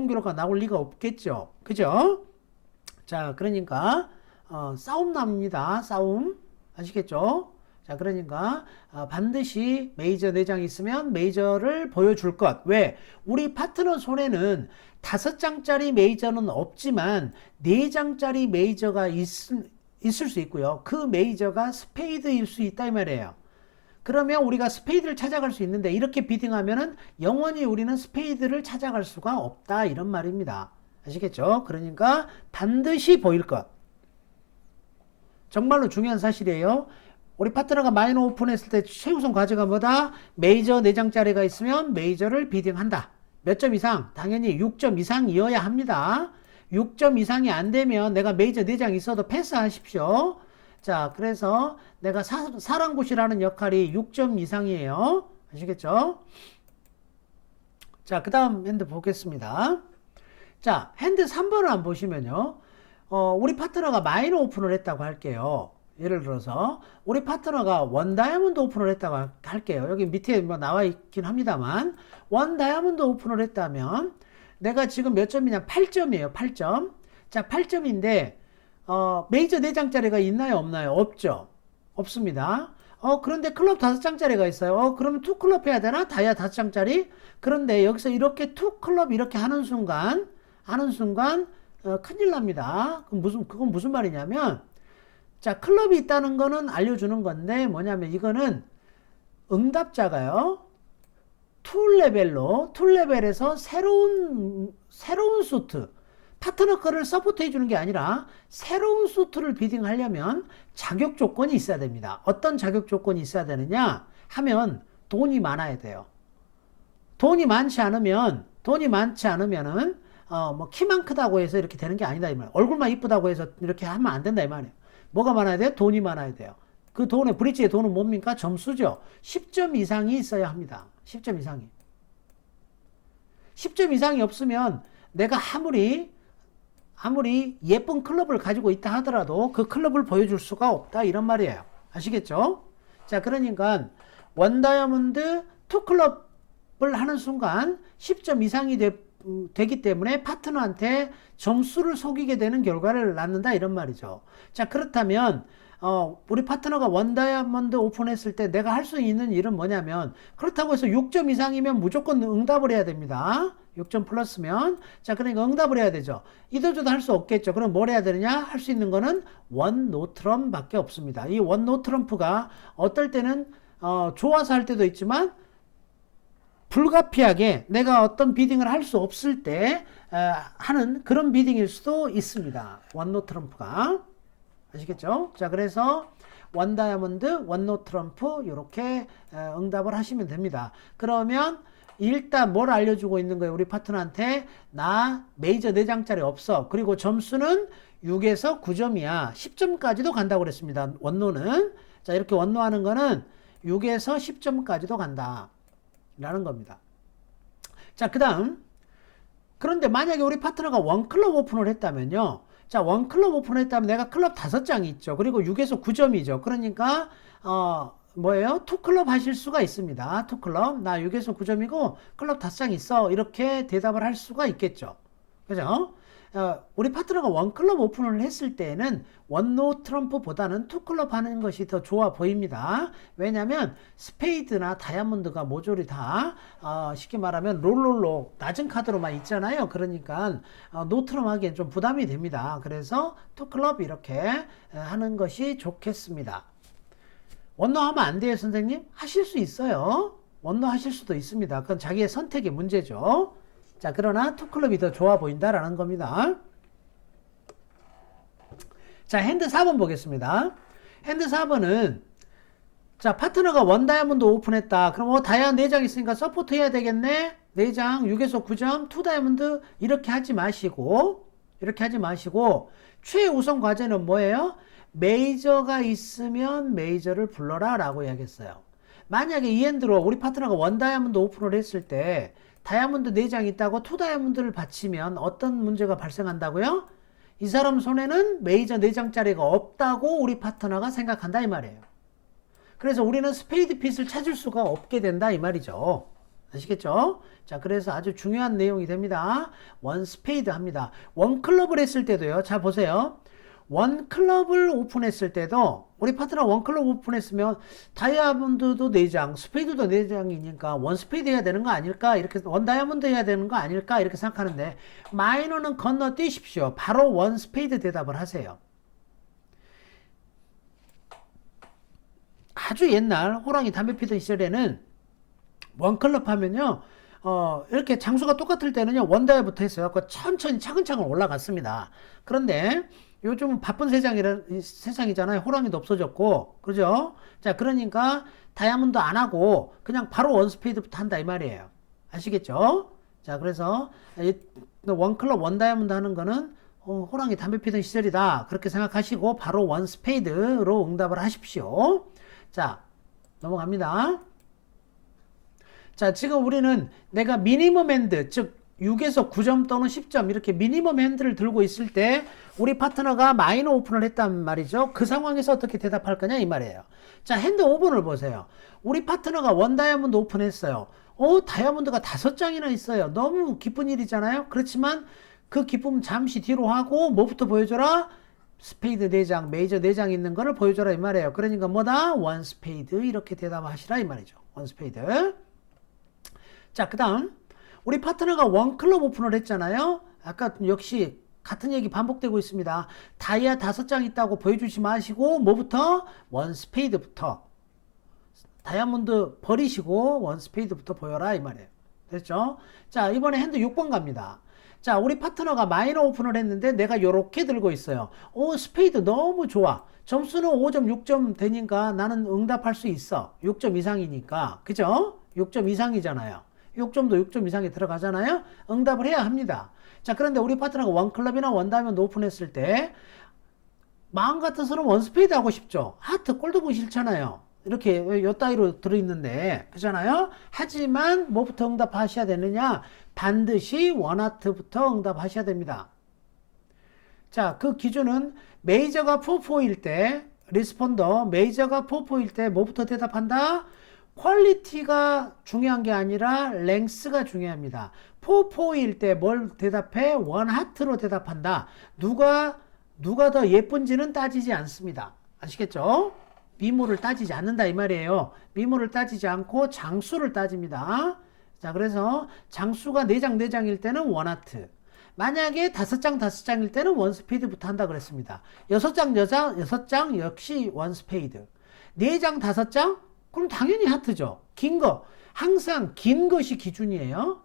결과가 나올 리가 없겠죠. 그죠? 자, 그러니까 싸움 납니다. 싸움. 아시겠죠? 자, 그러니까 반드시 메이저 4장 있으면 메이저를 보여줄 것. 왜? 우리 파트너 손에는 5장짜리 메이저는 없지만 4장짜리 메이저가 있을 수 있고요. 그 메이저가 스페이드일 수 있다 이 말이에요. 그러면 우리가 스페이드를 찾아갈 수 있는데 이렇게 비딩하면은 영원히 우리는 스페이드를 찾아갈 수가 없다 이런 말입니다. 아시겠죠? 그러니까 반드시 보일 것. 정말로 중요한 사실이에요. 우리 파트너가 마이너 오픈했을 때 최우선 과제가 뭐다? 메이저 4장짜리가 있으면 메이저를 비딩한다. 몇 점 이상? 당연히 6점 이상이어야 합니다. 6점 이상이 안 되면 내가 메이저 4장 있어도 패스하십시오. 자, 그래서 내가 사랑굿이라는 역할이 6점 이상이에요. 아시겠죠? 자, 그 다음 핸드 보겠습니다. 자, 핸드 3번을 한번 보시면요. 우리 파트너가 마이너 오픈을 했다고 할게요. 예를 들어서 우리 파트너가 원 다이아몬드 오픈을 했다고 할게요. 여기 밑에 뭐 나와 있긴 합니다만 원 다이아몬드 오픈을 했다면 내가 지금 몇 점이냐? 8점이에요. 8점. 자, 8점인데 메이저 4장짜리가 있나요? 없나요? 없죠. 없습니다. 그런데 클럽 5장짜리가 있어요. 그러면 투 클럽 해야 되나? 다이아 5장짜리? 그런데 여기서 이렇게 투 클럽 이렇게 하는 순간 큰일 납니다. 그건 무슨 말이냐면 자, 클럽이 있다는 거는 알려주는 건데 뭐냐면 이거는 응답자가요. 툴 레벨에서 새로운 수트, 파트너 거를 서포트 해주는 게 아니라 새로운 수트를 비딩하려면 자격 조건이 있어야 됩니다. 어떤 자격 조건이 있어야 되느냐 하면 돈이 많아야 돼요. 돈이 많지 않으면은 뭐 키만 크다고 해서 이렇게 되는 게 아니다 이 말이에요. 얼굴만 이쁘다고 해서 이렇게 하면 안 된다 이 말이에요. 뭐가 많아야 돼요? 돈이 많아야 돼요. 그 돈의 브릿지의 돈은 뭡니까? 점수죠. 10점 이상이 있어야 합니다. 10점 이상이. 10점 이상이 없으면 내가 아무리 예쁜 클럽을 가지고 있다 하더라도 그 클럽을 보여줄 수가 없다 이런 말이에요. 아시겠죠? 자, 그러니까 원다이아몬드 투클럽을 하는 순간 10점 이상이 되기 때문에 파트너한테 점수를 속이게 되는 결과를 낳는다 이런 말이죠. 자, 그렇다면 우리 파트너가 원다이아몬드 오픈했을 때 내가 할 수 있는 일은 뭐냐면, 그렇다고 해서 6점 이상이면 무조건 응답을 해야 됩니다. 6점 플러스면. 자, 그러니까 응답을 해야 되죠. 이도저도 할 수 없겠죠. 그럼 뭘 해야 되느냐? 할 수 있는 거는 원 노트럼 밖에 없습니다. 이 원 노트럼프가 어떨 때는 좋아서 할 때도 있지만 불가피하게 내가 어떤 비딩을 할 수 없을 때 하는 그런 비딩일 수도 있습니다. 원노 트럼프가. 아시겠죠? 자, 그래서 원 다이아몬드, 원노 트럼프 이렇게 응답을 하시면 됩니다. 그러면 일단 뭘 알려주고 있는 거예요? 우리 파트너한테 나 메이저 4장짜리 없어. 그리고 점수는 6에서 9점이야. 10점까지도 간다고 그랬습니다. 원노는. 자, 이렇게 원노하는 거는 6에서 10점까지도 간다 라는 겁니다. 자, 그 다음, 그런데 만약에 우리 파트너가 원클럽 오픈을 했다면요. 자, 원클럽 오픈을 했다면 내가 클럽 5장이 있죠. 그리고 6에서 9점이죠. 그러니까 뭐예요? 투클럽 하실 수가 있습니다. 투클럽. 나 6에서 9점이고 클럽 5장 있어. 이렇게 대답을 할 수가 있겠죠. 그죠? 우리 파트너가 원클럽 오픈을 했을 때에는 원노 트럼프보다는 투클럽 하는 것이 더 좋아 보입니다. 왜냐하면 스페이드나 다이아몬드가 모조리 다 쉽게 말하면 롤롤로 낮은 카드로만 있잖아요. 그러니까 노트럼 하기엔 좀 부담이 됩니다. 그래서 투클럽 이렇게 하는 것이 좋겠습니다. 원노 하면 안 돼요, 선생님? 하실 수 있어요. 원노 하실 수도 있습니다. 그건 자기의 선택의 문제죠. 자, 그러나 투클럽이 더 좋아 보인다라는 겁니다. 자, 핸드 4번 보겠습니다. 핸드 4번은 자, 파트너가 원 다이아몬드 오픈했다. 그럼 다이아 4장 있으니까 서포트 해야 되겠네. 4장 6에서 9점, 2 다이아몬드 이렇게 하지 마시고 최우선 과제는 뭐예요? 메이저가 있으면 메이저를 불러라 라고 이야기했어요. 만약에 이 핸드로 우리 파트너가 원 다이아몬드 오픈을 했을 때 다이아몬드 4장 있다고 2 다이아몬드를 받치면 어떤 문제가 발생한다고요? 이 사람 손에는 메이저 4장짜리가 없다고 우리 파트너가 생각한다 이 말이에요. 그래서 우리는 스페이드 핏을 찾을 수가 없게 된다 이 말이죠. 아시겠죠? 자, 그래서 아주 중요한 내용이 됩니다. 원 스페이드 합니다. 원 클럽을 했을 때도요. 자, 보세요. 원 클럽을 오픈했을 때도 우리 파트너 원 클럽 오픈했으면 다이아몬드도 4장, 스페이드도 4장이니까 원 스페이드 해야 되는 거 아닐까? 이렇게 원 다이아몬드 해야 되는 거 아닐까? 이렇게 생각하는데 마이너는 건너뛰십시오. 바로 원 스페이드 대답을 하세요. 아주 옛날 호랑이 담배 피던 시절에는 원 클럽 하면요. 이렇게 장수가 똑같을 때는요. 원 다이아부터 했어요. 천천히 차근차근 올라갔습니다. 그런데 요즘은 바쁜 세상이잖아요. 호랑이도 없어졌고, 그죠? 자, 그러니까 다이아몬드 안 하고 그냥 바로 원 스페이드부터 한다 이 말이에요. 아시겠죠? 자, 그래서 원 클럽 원 다이아몬드 하는 거는 호랑이 담배 피던 시절이다. 그렇게 생각하시고 바로 원 스페이드로 응답을 하십시오. 자, 넘어갑니다. 자, 지금 우리는 내가 미니멈 핸드, 즉 6에서 9점 또는 10점 이렇게 미니멈 핸드를 들고 있을 때 우리 파트너가 마이너 오픈을 했단 말이죠. 그 상황에서 어떻게 대답할 거냐 이 말이에요. 자, 핸드 5번을 보세요. 우리 파트너가 원 다이아몬드 오픈했어요. 다이아몬드가 5장이나 있어요. 너무 기쁜 일이잖아요. 그렇지만 그 기쁨 잠시 뒤로 하고 뭐부터 보여줘라? 스페이드 4장, 메이저 4장 있는 거를 보여줘라 이 말이에요. 그러니까 뭐다? 원 스페이드 이렇게 대답하시라 이 말이죠. 원 스페이드. 자, 그 다음 우리 파트너가 원 클럽 오픈을 했잖아요. 아까 역시 같은 얘기 반복되고 있습니다. 다이아 5장 있다고 보여주지 마시고 뭐부터? 원 스페이드부터. 다이아몬드 버리시고 원 스페이드부터 보여라 이 말이에요. 됐죠? 자, 이번에 핸드 6번 갑니다. 자, 우리 파트너가 마이너 오픈을 했는데 내가 요렇게 들고 있어요. 오, 스페이드 너무 좋아. 점수는 5점, 6점 되니까 나는 응답할 수 있어. 6점 이상이니까. 그죠? 6점 이상이잖아요. 6점도 6점 이상이 들어가잖아요. 응답을 해야 합니다. 자, 그런데 우리 파트너가 원클럽이나 원다이아몬드 오픈했을 때 마음 같아서는 원스페이드 하고 싶죠. 하트 꼴도 보기 싫잖아요. 이렇게 요 따위로 들어있는데 그잖아요. 하지만 뭐부터 응답하셔야 되느냐? 반드시 원하트부터 응답하셔야 됩니다. 자, 그 기준은 메이저가 4-4일 때 리스폰더 메이저가 4-4일 때 뭐부터 대답한다? 퀄리티가 중요한 게 아니라 랭스가 중요합니다. 4-4일 때 뭘 대답해? 원하트로 대답한다. 누가 더 예쁜지는 따지지 않습니다. 아시겠죠? 미모를 따지지 않는다 이 말이에요. 미모를 따지지 않고 장수를 따집니다. 자, 그래서 장수가 4장 4장일 때는 원하트. 만약에 5장 5장일 때는 원스페이드부터 한다 그랬습니다. 6장 6장 역시 원스페이드. 4장 5장? 그럼 당연히 하트죠. 긴 거. 항상 긴 것이 기준이에요.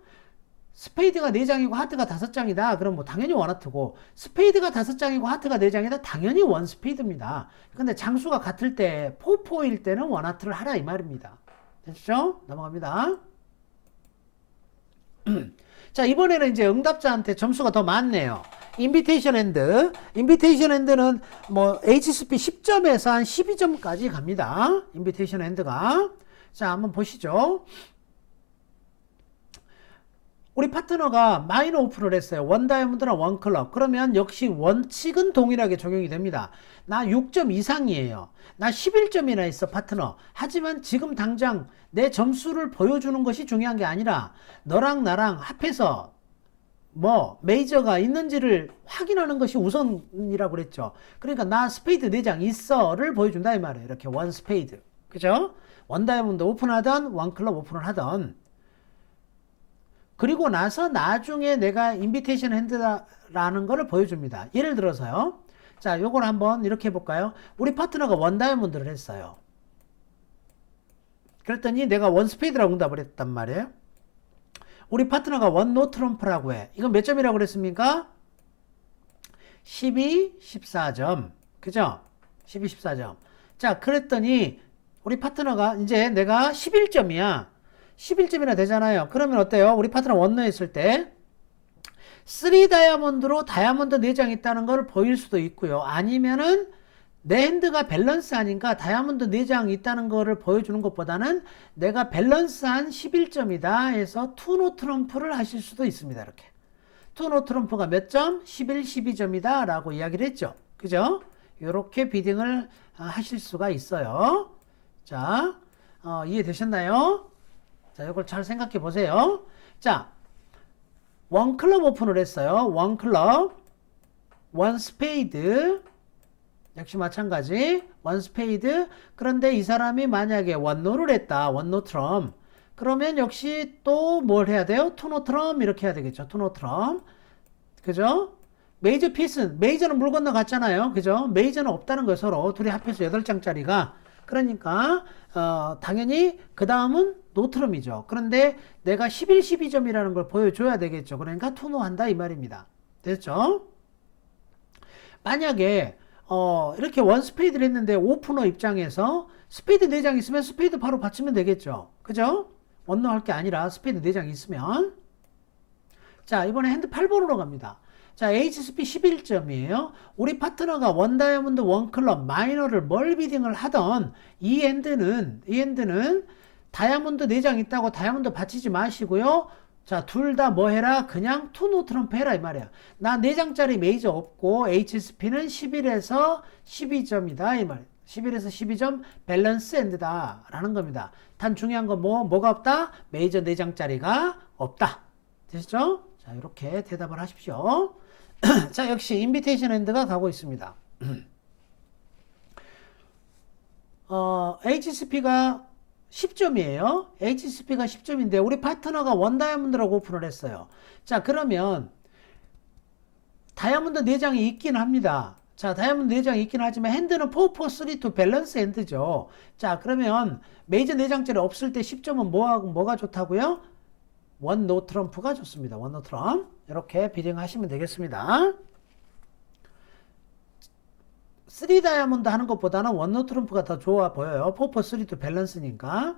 스페이드가 4장이고 하트가 5장이다. 그럼 뭐 당연히 원하트고, 스페이드가 5장이고 하트가 4장이다. 당연히 원스페이드입니다. 근데 장수가 같을 때 4-4일 때는 원하트를 하라 이 말입니다. 됐죠? 넘어갑니다. 자, 이번에는 이제 응답자한테 점수가 더 많네요. 인비테이션 핸드. 인비테이션 핸드는 뭐 HSP 10점에서 한 12점까지 갑니다. 인비테이션 핸드가. 자, 한번 보시죠. 우리 파트너가 마이너 오픈을 했어요. 원 다이아몬드나 원 클럽. 그러면 역시 원칙은 동일하게 적용이 됩니다. 나 6점 이상이에요. 나 11점이나 있어, 파트너. 하지만 지금 당장 내 점수를 보여주는 것이 중요한 게 아니라 너랑 나랑 합해서 뭐 메이저가 있는지를 확인하는 것이 우선이라고 그랬죠. 그러니까 나 스페이드 4장 있어를 보여준다 이 말이에요. 이렇게 원 스페이드. 그죠? 원 다이아몬드 오픈하던 원 클럽 오픈을 하던. 그리고 나서 나중에 내가 인비테이션 핸드라는 거를 보여줍니다. 예를 들어서요. 자, 요걸 한번 이렇게 해볼까요? 우리 파트너가 원 다이아몬드를 했어요. 그랬더니 내가 원 스페이드라고 응답을 했단 말이에요. 우리 파트너가 원 노 트럼프라고 해. 이건 몇 점이라고 그랬습니까? 12, 14점. 그죠? 12, 14점. 자, 그랬더니 우리 파트너가 이제 내가 11점이야. 11점이나 되잖아요. 그러면 어때요? 우리 파트너 원노 했을 때 3 다이아몬드로 다이아몬드 4장 있다는 걸 보일 수도 있고요. 아니면은 내 핸드가 밸런스 하니까 다이아몬드 4장 있다는 거를 보여주는 것보다는 내가 밸런스한 11점이다 해서 투노 트럼프를 하실 수도 있습니다. 이렇게. 투노 트럼프가 몇 점? 11, 12점이다 라고 이야기를 했죠. 그죠? 이렇게 비딩을 하실 수가 있어요. 자, 이해되셨나요? 자, 이걸 잘 생각해 보세요. 자, 원 클럽 오픈을 했어요. 원 클럽, 원 스페이드, 역시 마찬가지, 원 스페이드. 그런데 이 사람이 만약에 원노를 했다, 원노 트럼. 그러면 역시 또 뭘 해야 돼요? 투노 트럼 이렇게 해야 되겠죠. 투노 트럼. 그죠? 메이저 피스, 메이저는 물 건너 갔잖아요. 그죠? 메이저는 없다는 거예요. 서로 둘이 합해서 8장짜리가. 그러니까 당연히 그 다음은 노트럼이죠. 그런데 내가 11, 12점이라는 걸 보여줘야 되겠죠. 그러니까 투노한다 이 말입니다. 됐죠? 만약에 이렇게 원 스페이드를 했는데 오프너 입장에서 스페이드 4장 있으면 스페이드 바로 받치면 되겠죠. 그죠? 원노 할 게 아니라 스페이드 4장 있으면. 자, 이번에 핸드 8번으로 갑니다. 자, HSP 11점이에요. 우리 파트너가 원 다이아몬드, 원 클럽, 마이너를 멀비딩을 하던 이 핸드는 다이아몬드 4장 있다고 다이아몬드 받치지 마시고요. 자, 둘 다 뭐 해라? 그냥 투노 트럼프 해라 이 말이야. 나 4장짜리 메이저 없고 HSP는 11에서 12점이다 이 말이야. 11에서 12점 밸런스 핸드다 라는 겁니다. 단 중요한 건 뭐가 없다? 메이저 4장짜리가 없다. 되시죠? 자, 이렇게 대답을 하십시오. 자, 역시 인비테이션 핸드가 가고 있습니다. HCP가 10점이에요. HCP가 10점인데 우리 파트너가 원 다이아몬드라고 오픈을 했어요. 자, 그러면 다이아몬드 4장이 있긴 합니다. 자, 다이아몬드 4장 있긴 하지만 핸드는 4, 4, 3, 2 밸런스 핸드죠. 자, 그러면 메이저 4장짜리 없을 때 10점은 뭐가 좋다고요? 원 노 트럼프가 좋습니다. 원 노 트럼프. 이렇게 비딩하시면 되겠습니다. 3 다이아몬드 하는 것보다는 원 노 트럼프가 더 좋아 보여요. 4, 4, 3, 2 밸런스니까.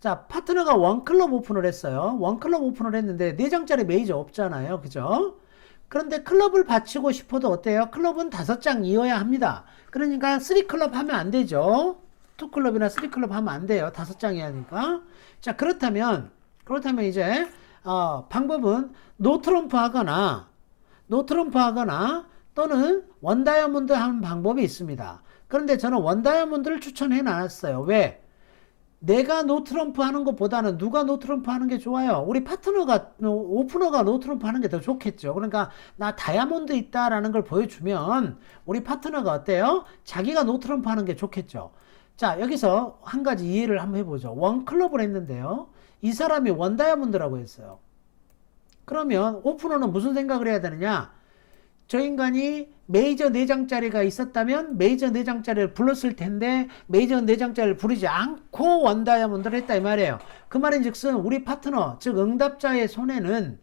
자, 파트너가 원 클럽 오픈을 했어요. 원 클럽 오픈을 했는데 4장짜리 메이저 없잖아요. 그죠? 그런데 클럽을 받치고 싶어도 어때요? 클럽은 5장이어야 합니다. 그러니까 3클럽 하면 안 되죠. 2클럽이나 3클럽 하면 안 돼요. 5장이야 하니까. 자, 그렇다면 이제 방법은 노 트럼프 하거나 또는 원 다이아몬드 하는 방법이 있습니다. 그런데 저는 원 다이아몬드를 추천해 놨어요. 왜? 내가 노 트럼프 하는 것보다는 누가 노 트럼프 하는 게 좋아요? 우리 파트너가, 오프너가 노 트럼프 하는 게 더 좋겠죠. 그러니까 나 다이아몬드 있다라는 걸 보여주면 우리 파트너가 어때요? 자기가 노 트럼프 하는 게 좋겠죠. 자, 여기서 한 가지 이해를 한번 해보죠. 원 클럽을 했는데요. 이 사람이 원 다이아몬드라고 했어요. 그러면 오프너는 무슨 생각을 해야 되느냐? 저 인간이 메이저 4장짜리가 있었다면 메이저 4장짜리를 불렀을 텐데 메이저 4장짜리를 부르지 않고 원 다이아몬드를 했다 이 말이에요. 그 말인 즉슨 우리 파트너 즉 응답자의 손에는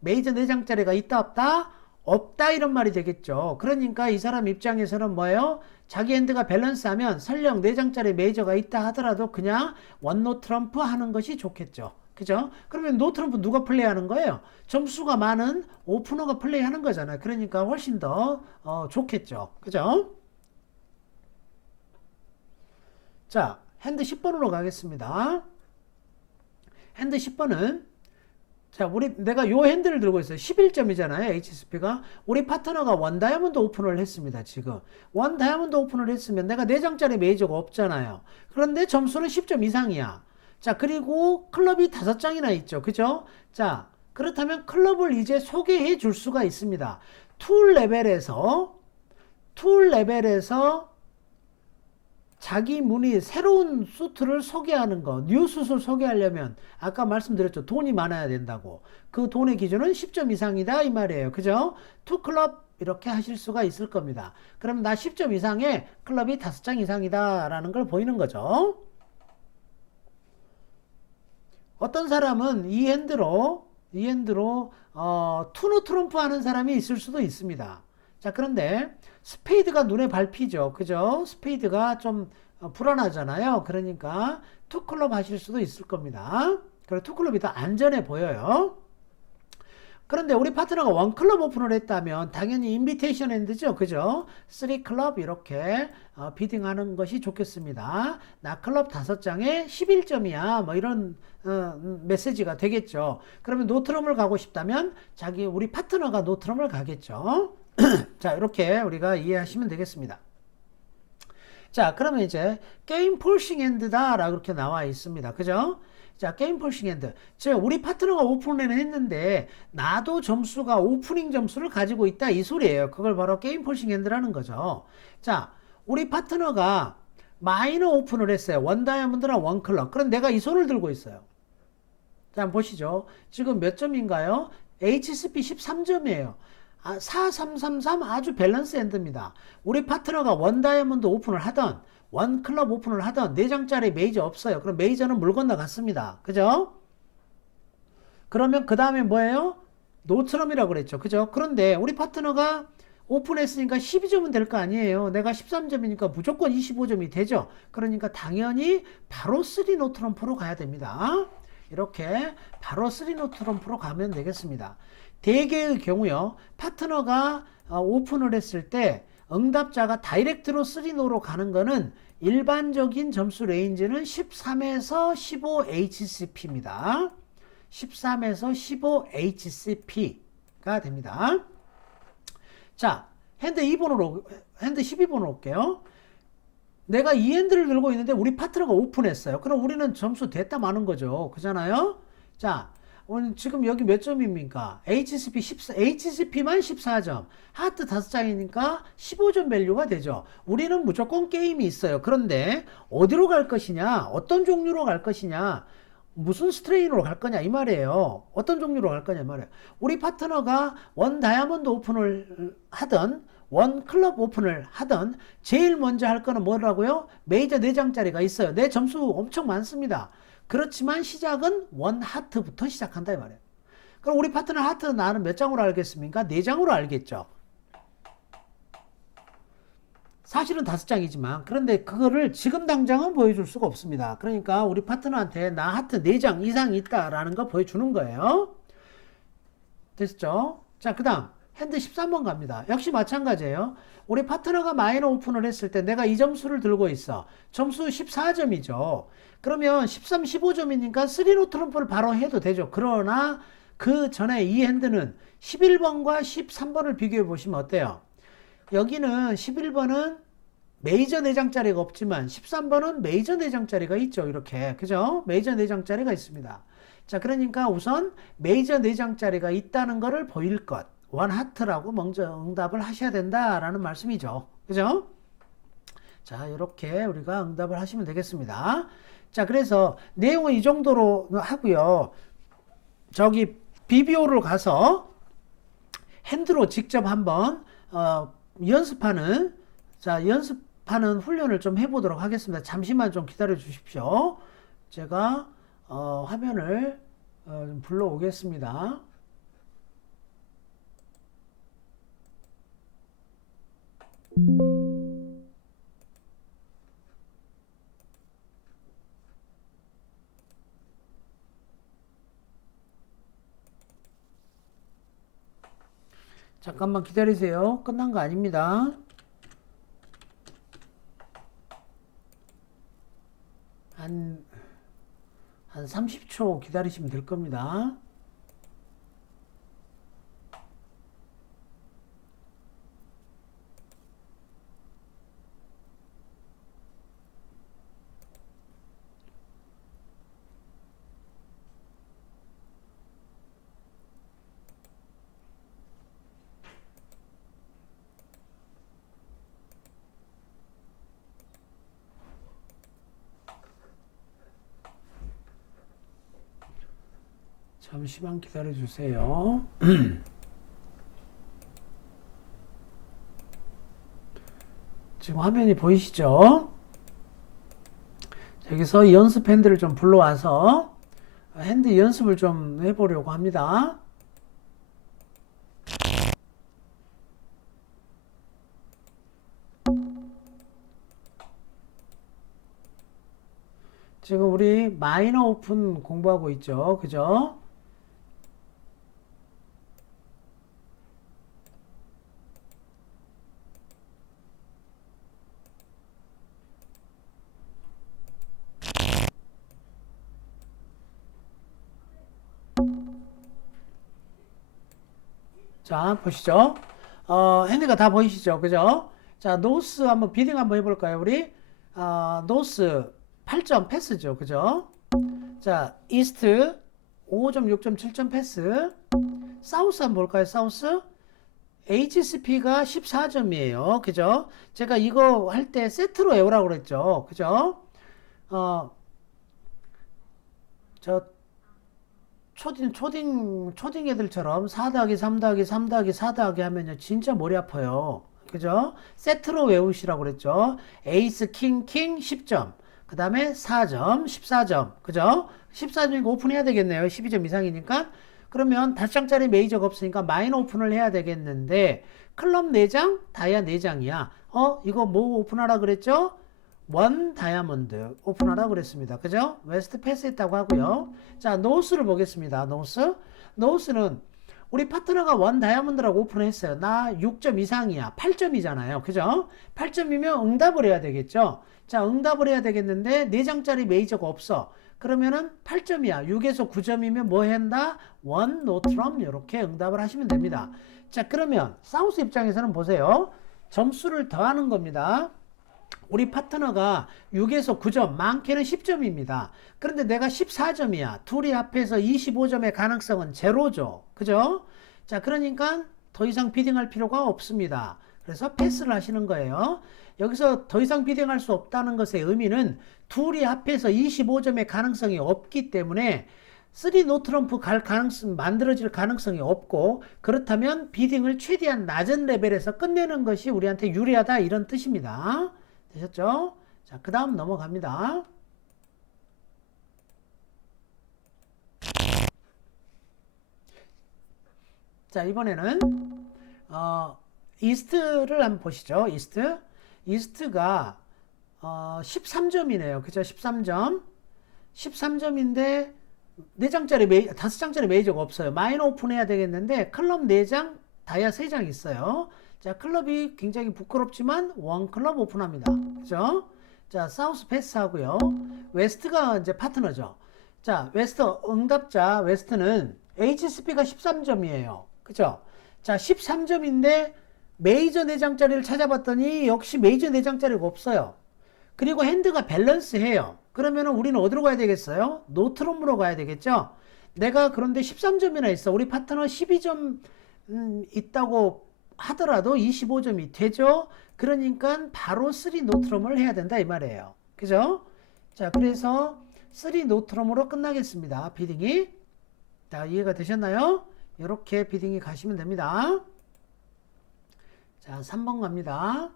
메이저 4장짜리가 있다 없다? 없다 이런 말이 되겠죠. 그러니까 이 사람 입장에서는 뭐예요? 자기 핸드가 밸런스하면 설령 4장짜리 메이저가 있다 하더라도 그냥 원노 트럼프 하는 것이 좋겠죠. 그죠? 그러면 노 트럼프 누가 플레이하는 거예요? 점수가 많은 오프너가 플레이하는 거잖아요. 그러니까 훨씬 더 좋겠죠. 그죠? 자, 핸드 10번으로 가겠습니다. 핸드 10번은 자, 내가 요 핸들을 들고 있어요. 11점이잖아요. HSP가. 우리 파트너가 원 다이아몬드 오픈을 했습니다. 지금. 원 다이아몬드 오픈을 했으면 내가 4장짜리 메이저가 없잖아요. 그런데 점수는 10점 이상이야. 자, 그리고 클럽이 5장이나 있죠. 그죠? 자, 그렇다면 클럽을 이제 소개해 줄 수가 있습니다. 툴 레벨에서 자기 문의 새로운 수트를 소개하는 거, 뉴 수트를 소개하려면 아까 말씀드렸죠. 돈이 많아야 된다고. 그 돈의 기준은 10점 이상이다 이 말이에요. 그죠? 투 클럽 이렇게 하실 수가 있을 겁니다. 그러면 나 10점 이상의 클럽이 5장 이상이다 라는 걸 보이는 거죠. 어떤 사람은 이 핸드로 투노 트럼프 하는 사람이 있을 수도 있습니다. 자, 그런데 스페이드가 눈에 밟히죠. 그죠? 스페이드가 좀 불안하잖아요. 그러니까 투클럽 하실 수도 있을 겁니다. 그리고 투클럽이 더 안전해 보여요. 그런데 우리 파트너가 원클럽 오픈을 했다면 당연히 인비테이션 핸드죠. 그죠? 3클럽 이렇게 비딩하는 것이 좋겠습니다. 나 클럽 5장에 11점이야. 뭐 이런 메시지가 되겠죠. 그러면 노트럼을 가고 싶다면 우리 파트너가 노트럼을 가겠죠. 자, 이렇게 우리가 이해하시면 되겠습니다. 자, 그러면 이제 게임 폴싱 핸드다 라고 이렇게 나와 있습니다. 그죠? 자, 게임 폴싱 핸드. 즉 우리 파트너가 오픈을 했는데 나도 점수가 오프닝 점수를 가지고 있다 이 소리예요. 그걸 바로 게임 폴싱 핸드라는 거죠. 자, 우리 파트너가 마이너 오픈을 했어요. 원 다이아몬드랑 원 클럽. 그럼 내가 이 손을 들고 있어요. 자, 한번 보시죠. 지금 몇 점인가요? HSP 13점이에요. 4333 아주 밸런스 핸드입니다. 우리 파트너가 원 다이아몬드 오픈을 하던 원 클럽 오픈을 하던 4장짜리 메이저 없어요. 그럼 메이저는 물 건너갔습니다. 그죠? 그러면 그 다음에 뭐예요? 노트럼이라고 그랬죠. 그죠? 그런데 우리 파트너가 오픈했으니까 12점은 될 거 아니에요. 내가 13점이니까 무조건 25점이 되죠. 그러니까 당연히 바로 3노 트럼프로 가야 됩니다. 이렇게 바로 3노 트럼프로 가면 되겠습니다. 대개의 경우요. 파트너가 오픈을 했을 때 응답자가 다이렉트로 3노로 가는 거는 일반적인 점수 레인지는 13에서 15HCP입니다. 13에서 15HCP가 됩니다. 자, 핸드 12번으로 올게요. 내가 이 핸드를 들고 있는데 우리 파트너가 오픈했어요. 그럼 우리는 점수 됐다 마는 거죠. 그잖아요? 자, 오늘 지금 여기 몇 점입니까? HCP만 14점. 하트 5장이니까 15점 밸류가 되죠. 우리는 무조건 게임이 있어요. 그런데 어디로 갈 것이냐? 어떤 종류로 갈 것이냐? 무슨 스트레인으로 갈 거냐? 이 말이에요. 어떤 종류로 갈 거냐? 이 말이에요. 우리 파트너가 원 다이아몬드 오픈을 하던 원 클럽 오픈을 하든 제일 먼저 할 거는 뭐라고요? 메이저 4장짜리가 있어요. 내 점수 엄청 많습니다. 그렇지만 시작은 원 하트부터 시작한다 이 말이에요. 그럼 우리 파트너 하트는 나는 몇 장으로 알겠습니까? 4장으로 알겠죠. 사실은 5장이지만 그런데 그거를 지금 당장은 보여줄 수가 없습니다. 그러니까 우리 파트너한테 나 하트 4장 이상 있다라는 거 보여주는 거예요. 됐죠? 자, 그 다음 핸드 13번 갑니다. 역시 마찬가지예요. 우리 파트너가 마이너 오픈을 했을 때 내가 이 점수를 들고 있어. 점수 14점이죠. 그러면 13, 15점이니까 3노 트럼프를 바로 해도 되죠. 그러나 그 전에 이 핸드는 11번과 13번을 비교해 보시면 어때요? 여기는 11번은 메이저 4장짜리가 없지만 13번은 메이저 4장짜리가 있죠. 이렇게. 그죠? 메이저 4장짜리가 있습니다. 자, 그러니까 우선 메이저 4장짜리가 있다는 것을 보일 것. 원 하트라고 먼저 응답을 하셔야 된다라는 말씀이죠. 그죠? 자, 이렇게 우리가 응답을 하시면 되겠습니다. 자, 그래서 내용은 이 정도로 하고요. 저기 비비오를 가서 핸드로 직접 한번 연습하는 훈련을 좀 해보도록 하겠습니다. 잠시만 좀 기다려 주십시오. 제가 화면을 좀 불러오겠습니다. 잠깐만 기다리세요. 끝난 거 아닙니다. 한 30초 기다리시면 될 겁니다. 잠시만 기다려 주세요. 지금 화면이 보이시죠? 여기서 연습 핸드를 좀 불러와서 핸드 연습을 좀 해보려고 합니다. 지금 우리 마이너 오픈 공부하고 있죠. 그죠? 자, 보시죠. 핸드가 다 보이시죠? 그죠? 자, 노스 한번 비딩 한번 해볼까요? 우리 노스 8점 패스죠. 그죠? 자, 이스트 5점, 6점, 7점 패스. 사우스 한번 볼까요? 사우스 HSP가 14점이에요. 그죠? 제가 이거 할 때 세트로 외우라고 그랬죠. 그죠? 저 초딩 애들처럼 4 더하기 3 더하기 3 더하기 4 더하기 하면요 진짜 머리 아파요. 그죠? 세트로 외우시라고 그랬죠. 에이스 킹 10점. 그 다음에 4점 14점. 그죠? 14점이니까 오픈해야 되겠네요. 12점 이상이니까. 그러면 5장짜리 메이저가 없으니까 마이너 오픈을 해야 되겠는데 클럽 4장 다이아 4장이야. 이거 뭐 오픈하라 그랬죠? 원 다이아몬드 오픈하라 그랬습니다. 그죠? 웨스트 패스했다고 하고요. 자, 노스를 보겠습니다. 노스는 우리 파트너가 원 다이아몬드라고 오픈했어요. 나 6점 이상이야. 8점이잖아요. 그죠? 8점이면 응답을 해야 되겠죠? 자, 응답을 해야 되겠는데 4장짜리 메이저가 없어. 그러면은 8점이야. 6에서 9점이면 뭐 한다? 원 노트럼 이렇게 응답을 하시면 됩니다. 자, 그러면 사우스 입장에서는 보세요. 점수를 더하는 겁니다. 우리 파트너가 6에서 9점, 많게는 10점입니다. 그런데 내가 14점이야. 둘이 합해서 25점의 가능성은 제로죠. 그죠? 자, 그러니까 더 이상 비딩할 필요가 없습니다. 그래서 패스를 하시는 거예요. 여기서 더 이상 비딩할 수 없다는 것의 의미는 둘이 합해서 25점의 가능성이 없기 때문에 3 노 트럼프 갈 가능성, 만들어질 가능성이 없고, 그렇다면 비딩을 최대한 낮은 레벨에서 끝내는 것이 우리한테 유리하다, 이런 뜻입니다. 되셨죠? 자, 그 다음 넘어갑니다. 자, 이번에는 이스트를 한번 보시죠. 이스트가 13점이네요. 그죠? 13점. 13점인데 4장짜리 5장짜리 메이저가 없어요. 마이너 오픈해야 되겠는데 클럽 4장, 다이아 3장 있어요. 자, 클럽이 굉장히 부끄럽지만 원 클럽 오픈합니다. 그죠? 자, 사우스 패스하고요. 웨스트가 이제 파트너죠. 자, 웨스트 응답자 웨스트는 HSP가 13점이에요. 그죠? 자, 13점인데 메이저 4장짜리를 찾아봤더니 역시 메이저 4장짜리가 없어요. 그리고 핸드가 밸런스해요. 그러면 우리는 어디로 가야 되겠어요? 노트럼으로 가야 되겠죠? 내가 그런데 13점이나 있어. 우리 파트너 12점 있다고 하더라도 25점이 되죠? 그러니까 바로 3 노트럼을 해야 된다 이 말이에요. 그죠? 자, 그래서 3 노트럼으로 끝나겠습니다. 비딩이. 자, 이해가 되셨나요? 이렇게 비딩이 가시면 됩니다. 자, 3번 갑니다.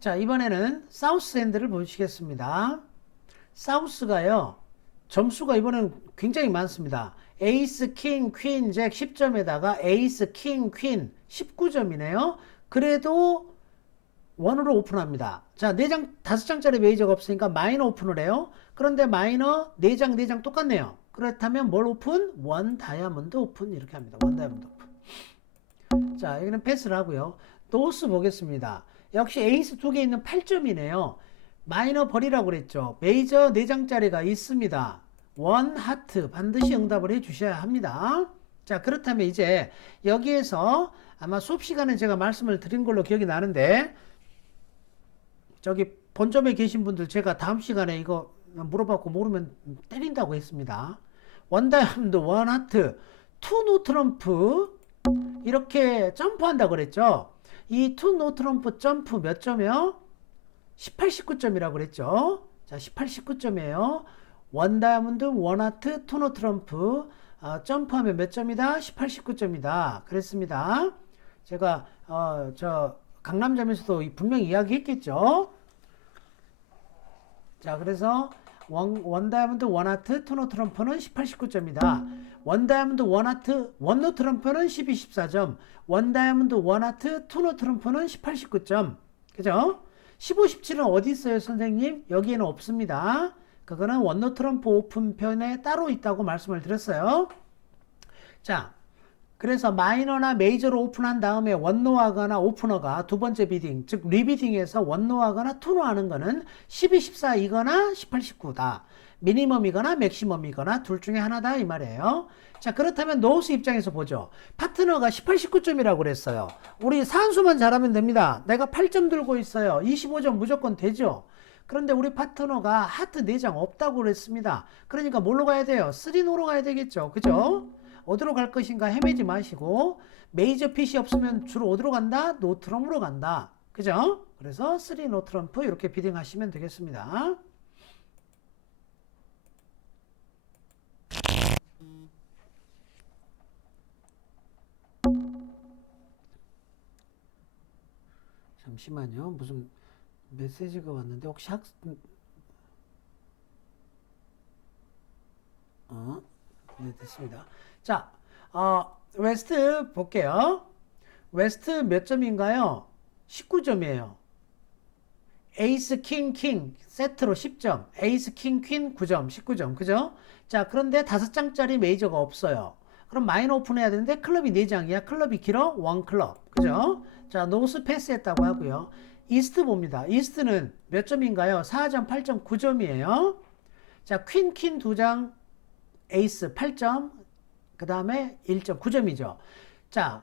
자, 이번에는 사우스 핸드를 보시겠습니다. 사우스가요, 점수가 이번엔 굉장히 많습니다. 에이스, 킹, 퀸, 잭 10점에다가 에이스, 킹, 퀸 19점이네요. 그래도 원으로 오픈합니다. 자, 4장, 5장짜리 메이저가 없으니까 마이너 오픈을 해요. 그런데 마이너 4장, 4장 똑같네요. 그렇다면 뭘 오픈? 원 다이아몬드 오픈 이렇게 합니다. 원 다이아몬드 오픈. 자, 여기는 패스를 하고요. 노스 보겠습니다. 역시 에이스 2개 있는 8점이네요. 마이너 버리라고 그랬죠. 메이저 4장짜리가 있습니다. 원 하트 반드시 응답을 해 주셔야 합니다. 자, 그렇다면 이제 여기에서 아마 수업 시간에 제가 말씀을 드린 걸로 기억이 나는데, 저기 본점에 계신 분들 제가 다음 시간에 이거 물어봤고 모르면 때린다고 했습니다. 원 다이아몬드, 원 하트, 투 노 트럼프 이렇게 점프한다 그랬죠. 이 투 노 트럼프 점프 몇 점이요? 18, 19점이라고 그랬죠. 자, 18, 19점이에요. 원 다이아몬드, 원 하트, 투 노 트럼프 점프하면 몇 점이다? 18, 19점이다. 그랬습니다. 제가 저 강남점에서도 분명히 이야기했겠죠. 자, 그래서 원 다이아몬드, 원 하트, 투 노 트럼프는 18, 19점이다. 원 다이아몬드, 원 하트, 원 노 트럼프는 12, 14점. 원 다이아몬드, 원 하트, 투 노 트럼프는 18, 19점. 그죠? 15, 17은 어디 있어요, 선생님? 여기에는 없습니다. 그거는 원 노 트럼프 오픈 편에 따로 있다고 말씀을 드렸어요. 자, 그래서 마이너나 메이저로 오픈한 다음에 원노 하거나 오프너가 두 번째 비딩, 즉 리비딩에서 원노 하거나 투노 하는 거는 12, 14이거나 18, 19다. 미니멈이거나 맥시멈이거나 둘 중에 하나다 이 말이에요. 자, 그렇다면 노스 입장에서 보죠. 파트너가 18, 19점이라고 그랬어요. 우리 산수만 잘하면 됩니다. 내가 8점 들고 있어요. 25점 무조건 되죠. 그런데 우리 파트너가 하트 4장 없다고 그랬습니다. 그러니까 뭘로 가야 돼요? 3노로 가야 되겠죠. 그죠? 어디로 갈 것인가 헤매지 마시고, 메이저 핏이 없으면 주로 어디로 간다? 노트럼으로 간다. 그죠? 그래서 3 노트럼프 이렇게 비딩 하시면 되겠습니다. 잠시만요. 무슨 메시지가 왔는데 혹시 네, 됐습니다. 자, 웨스트 볼게요. 웨스트 몇 점인가요? 19점이에요. 에이스, 킹, 킹 세트로 10점. 에이스, 킹, 퀸 9점, 19점. 그죠? 자, 그런데 5장짜리 메이저가 없어요. 그럼 마이너 오픈해야 되는데 클럽이 4장이야. 클럽이 길어? 원 클럽. 그죠? 자, 노스 패스했다고 하고요. 이스트 봅니다. 이스트는 몇 점인가요? 4점, 8점, 9점이에요. 자, 퀸, 퀸 2장, 에이스 8점, 그 다음에 1점, 9점이죠. 자,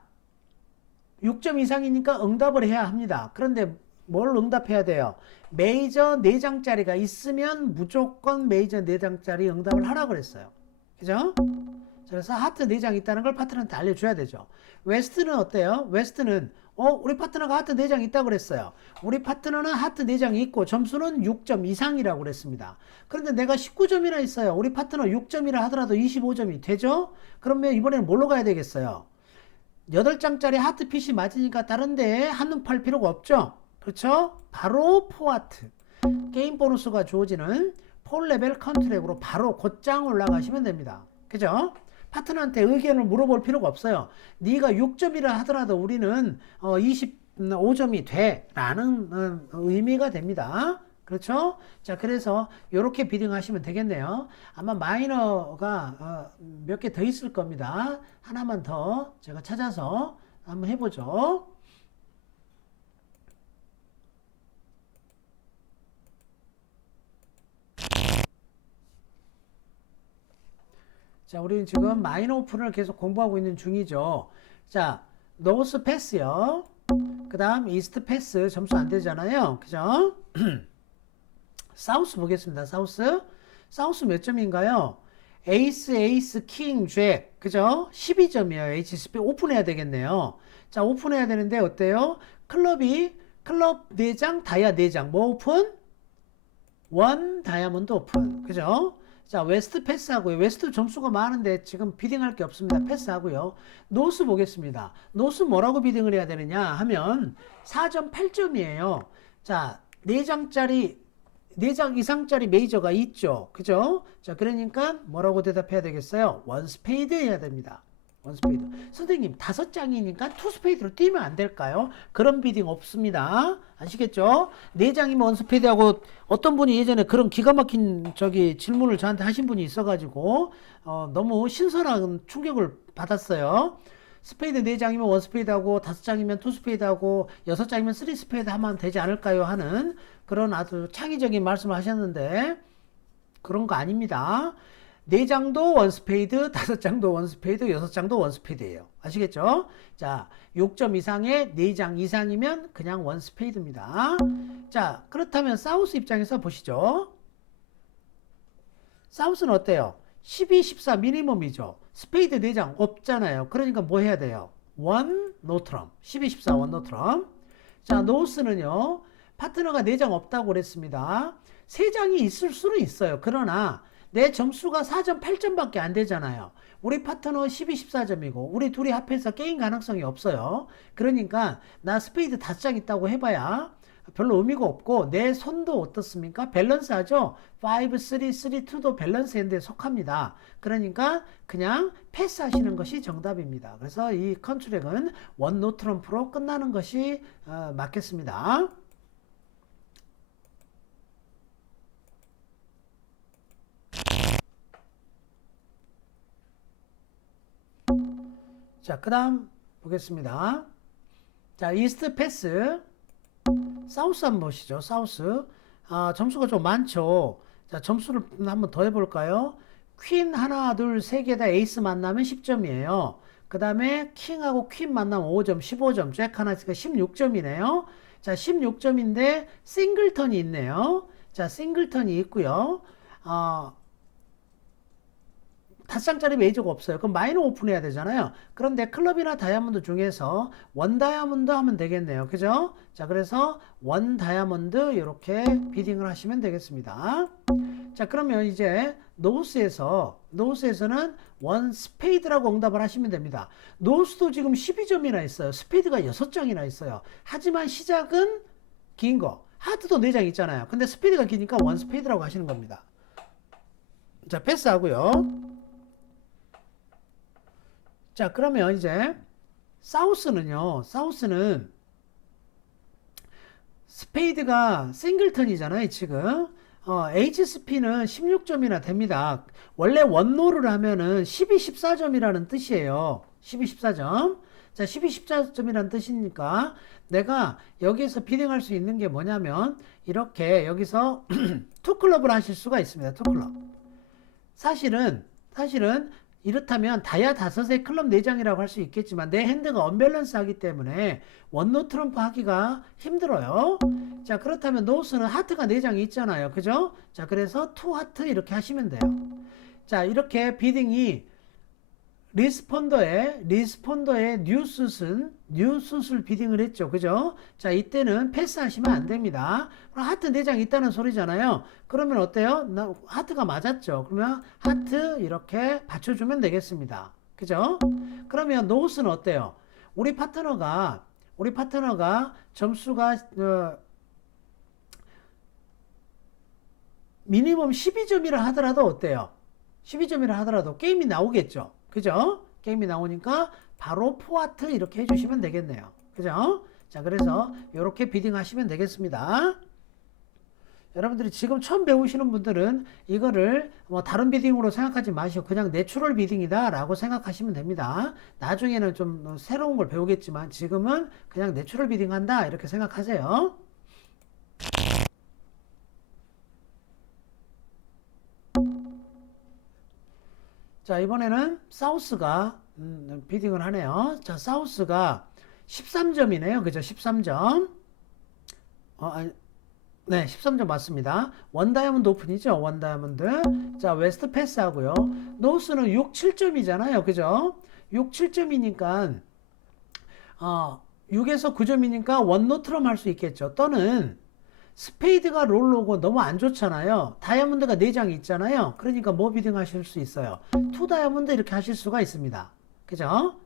6점 이상이니까 응답을 해야 합니다. 그런데 뭘 응답해야 돼요? 메이저 4장짜리가 있으면 무조건 메이저 4장짜리 응답을 하라고 그랬어요. 그죠? 그래서 하트 4장 있다는 걸 파트너한테 알려줘야 되죠. 웨스트는 어때요? 웨스트는 우리 파트너가 하트 4장 있다고 그랬어요. 우리 파트너는 하트 4장이 있고 점수는 6점 이상이라고 그랬습니다. 그런데 내가 19점이나 있어요. 우리 파트너 6점이라 하더라도 25점이 되죠? 그러면 이번에는 뭘로 가야 되겠어요? 8장짜리 하트 핏이 맞으니까 다른데 한눈 팔 필요가 없죠? 그렇죠? 바로 포하트. 게임 보너스가 주어지는 폴레벨 컨트랙으로 바로 곧장 올라가시면 됩니다. 그죠? 파트너한테 의견을 물어볼 필요가 없어요. 네가 6점이라 하더라도 우리는 25점이 돼 라는 의미가 됩니다. 그렇죠? 자, 그래서 이렇게 비딩 하시면 되겠네요. 아마 마이너가 몇 개 더 있을 겁니다. 하나만 더 제가 찾아서 한번 해보죠. 자, 우리는 지금 마이너 오픈을 계속 공부하고 있는 중이죠. 자, 노스 패스요. 그 다음 이스트 패스 점수 안 되잖아요. 그죠? 사우스 보겠습니다. 사우스 몇 점인가요? 에이스, 에이스, 킹, 잭. 그죠? 12점이에요. HSP 오픈해야 되겠네요. 자, 오픈해야 되는데 어때요? 클럽 4장, 다이아 4장. 뭐 오픈? 원 다이아몬드 오픈. 그죠? 자, 웨스트 패스하고요. 웨스트 점수가 많은데 지금 비딩할 게 없습니다. 패스하고요. 노스 보겠습니다. 노스 뭐라고 비딩을 해야 되느냐 하면 4점, 8점이에요. 자, 4장 이상짜리 메이저가 있죠. 그죠? 자, 그러니까 뭐라고 대답해야 되겠어요? 원 스페이드 해야 됩니다. 원 스페이드. 선생님, 5장이니까 투 스페이드로 뛰면 안 될까요? 그런 비딩 없습니다. 아시겠죠? 4장이면 원 스페이드하고 어떤 분이 예전에 그런 기가 막힌 질문을 저한테 하신 분이 있어가지고 너무 신선한 충격을 받았어요. 스페이드 4장이면 원 스페이드하고 5장이면 투 스페이드하고 6장이면 3 스페이드 하면 되지 않을까요? 하는 그런 아주 창의적인 말씀을 하셨는데 그런 거 아닙니다. 4장도 원스페이드, 5장도 원스페이드, 6장도 원스페이드예요. 아시겠죠? 자, 6점 이상의 4장 이상이면 그냥 원스페이드입니다. 자, 그렇다면 사우스 입장에서 보시죠. 사우스는 어때요? 12, 14 미니멈이죠. 스페이드 4장 없잖아요. 그러니까 뭐 해야 돼요? 원 노트럼. 12, 14 원 노트럼. 자, 노스는요. 파트너가 4장 없다고 그랬습니다. 3장이 있을 수는 있어요. 그러나 내 점수가 4점, 8점밖에 안 되잖아요. 우리 파트너 12, 14점이고 우리 둘이 합해서 게임 가능성이 없어요. 그러니까 나 스페이드 5장 있다고 해봐야 별로 의미가 없고 내 손도 어떻습니까? 밸런스하죠? 5, 3, 3, 2도 밸런스 핸드에 속합니다. 그러니까 그냥 패스하시는 것이 정답입니다. 그래서 이 컨트랙은 원 노트럼프로 끝나는 것이 맞겠습니다. 자, 그 다음 보겠습니다. 자, 이스트 패스. 사우스 한번 보시죠. 사우스. 점수가 좀 많죠. 자, 점수를 한번 더 해볼까요? 퀸 하나, 둘, 세 개 다 에이스 만나면 10점이에요. 그 다음에 킹하고 퀸 만나면 5점, 15점. 잭 하나 있으니까 16점이네요. 자, 16점인데 싱글턴이 있네요. 자, 싱글턴이 있고요. 5장짜리 메이저가 없어요. 그럼 마이너 오픈해야 되잖아요. 그런데 클럽이나 다이아몬드 중에서 원 다이아몬드 하면 되겠네요. 그죠? 자, 그래서 원 다이아몬드 이렇게 비딩을 하시면 되겠습니다. 자, 그러면 이제 노스에서는 원 스페이드라고 응답을 하시면 됩니다. 노스도 지금 12점이나 있어요. 스페이드가 6장이나 있어요. 하지만 시작은 긴 거. 하트도 4장 있잖아요. 근데 스페이드가 기니까 원 스페이드라고 하시는 겁니다. 자, 패스하고요. 자, 그러면 이제 사우스는 스페이드가 싱글턴이잖아요, 지금. HSP는 16점이나 됩니다. 원래 원노를 하면은 12, 14점이라는 뜻이에요. 12, 14점. 자, 12, 14점이라는 뜻이니까 내가 여기서 비딩할 수 있는 게 뭐냐면 이렇게 여기서 투클럽을 하실 수가 있습니다. 투클럽. 사실은 이렇다면 다이아 5의 클럽 4장이라고 할 수 있겠지만 내 핸드가 언밸런스 하기 때문에 원노 트럼프 하기가 힘들어요. 자, 그렇다면 노스는 하트가 4장이 있잖아요. 그죠? 자, 그래서 투 하트 이렇게 하시면 돼요. 자, 이렇게 비딩이 리스폰더의 뉴스을 비딩을 했죠. 그죠? 자, 이때는 패스하시면 안 됩니다. 그럼 하트 4장 있다는 소리잖아요. 그러면 어때요? 하트가 맞았죠. 그러면 하트 이렇게 받쳐주면 되겠습니다. 그죠? 그러면 노스는 어때요? 우리 파트너가 점수가 미니멈 12점이라 하더라도 어때요? 12점이라 하더라도 게임이 나오겠죠. 그죠? 게임이 나오니까 바로 포하트 이렇게 해주시면 되겠네요. 그죠? 자, 그래서 이렇게 비딩 하시면 되겠습니다. 여러분들이 지금 처음 배우시는 분들은 이거를 뭐 다른 비딩으로 생각하지 마시고 그냥 내추럴 비딩이다 라고 생각하시면 됩니다. 나중에는 좀 새로운 걸 배우겠지만 지금은 그냥 내추럴 비딩 한다 이렇게 생각하세요. 자, 이번에는 사우스가 비딩을 하네요. 자, 사우스가 13점이네요. 그죠? 13점. 아니, 네, 13점 맞습니다. 원 다이아몬드 오픈이죠. 원 다이아몬드. 자, 웨스트 패스 하고요. 노스는 6, 7점이잖아요. 그죠? 6, 7점이니까 6에서 9점이니까 원 노트럼 할 수 있겠죠. 또는 스페이드가 롤로고 너무 안 좋잖아요. 다이아몬드가 4장이 있잖아요. 그러니까 뭐 비딩 하실 수 있어요? 투 다이아몬드 이렇게 하실 수가 있습니다. 그죠?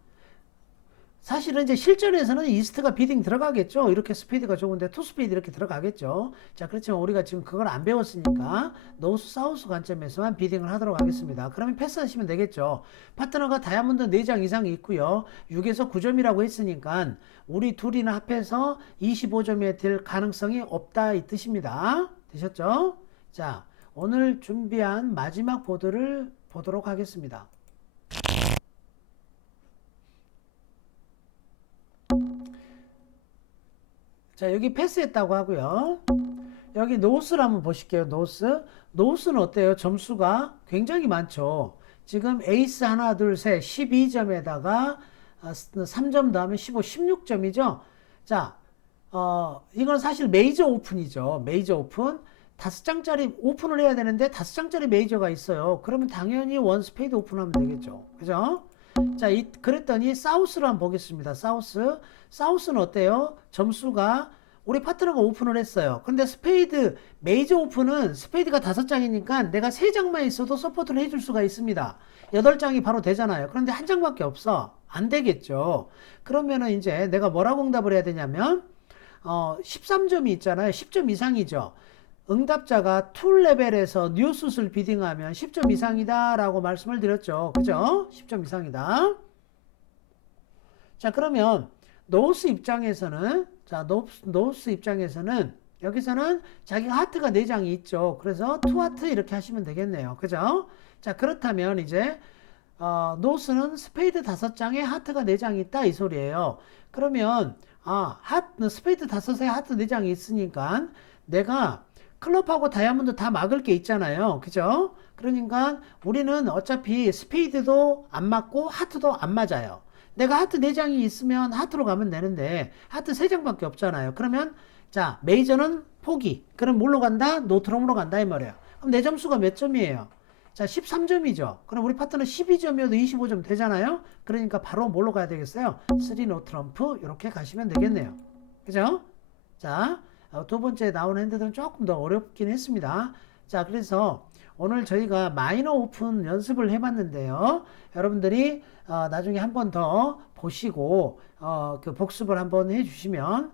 사실은 이제 실전에서는 이스트가 비딩 들어가겠죠. 이렇게 스피드가 좋은데 투 스피드 이렇게 들어가겠죠. 자, 그렇지만 우리가 지금 그걸 안 배웠으니까 노스 사우스 관점에서만 비딩을 하도록 하겠습니다. 그러면 패스하시면 되겠죠. 파트너가 다이아몬드 4장 이상이 있고요. 6에서 9점이라고 했으니까 우리 둘이나 합해서 25점이 될 가능성이 없다 이 뜻입니다. 되셨죠? 자, 오늘 준비한 마지막 보드를 보도록 하겠습니다. 자, 여기 패스했다고 하고요. 여기 노스를 한번 보실게요. 노스는 어때요? 점수가 굉장히 많죠. 지금 에이스 하나, 둘, 셋, 12점에다가 3점 더하면 15, 16점이죠. 자, 이건 사실 메이저 오픈이죠. 메이저 오픈. 5장짜리 오픈을 해야 되는데 5장짜리 메이저가 있어요. 그러면 당연히 원 스페이드 오픈하면 되겠죠. 그죠? 자, 그랬더니 사우스를 한번 보겠습니다. 사우스는 어때요? 점수가 우리 파트너가 오픈을 했어요. 근데 스페이드 메이저 오픈은 스페이드가 5장이니까 내가 3장만 있어도 서포트를 해줄 수가 있습니다. 8장이 바로 되잖아요. 그런데 한 장밖에 없어. 안 되겠죠. 그러면은 이제 내가 뭐라고 응답을 해야 되냐면 13점이 있잖아요. 10점 이상이죠. 응답자가 툴 레벨에서 뉴스를 비딩하면 10점 이상이다 라고 말씀을 드렸죠. 그죠? 10점 이상이다. 자, 그러면 노스 입장에서는 여기서는 자기가 하트가 4장이 있죠. 그래서 투 하트 이렇게 하시면 되겠네요. 그죠? 자, 그렇다면 이제 노스는 스페이드 5장에 하트가 4장이 있다 이 소리예요. 그러면 스페이드 5에 하트 4장이 있으니까 내가 클럽하고 다이아몬드 다 막을 게 있잖아요. 그죠? 그러니까 우리는 어차피 스페이드도 안 맞고 하트도 안 맞아요. 내가 하트 4장이 있으면 하트로 가면 되는데 하트 3장밖에 없잖아요. 그러면 자, 메이저는 포기. 그럼 뭘로 간다? 노트럼으로 간다 이 말이에요. 그럼 내 점수가 몇 점이에요? 자, 13점이죠. 그럼 우리 파트너 12점이어도 25점 되잖아요. 그러니까 바로 뭘로 가야 되겠어요? 3 노트럼프 이렇게 가시면 되겠네요. 그죠? 자, 두 번째 나오는 핸드들은 조금 더 어렵긴 했습니다. 자, 그래서 오늘 저희가 마이너 오픈 연습을 해봤는데요. 여러분들이 나중에 한 번 더 보시고 그 복습을 한번 해주시면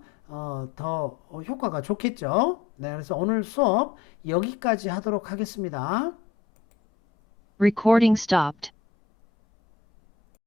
더 효과가 좋겠죠. 네, 그래서 오늘 수업 여기까지 하도록 하겠습니다. Recording stopped.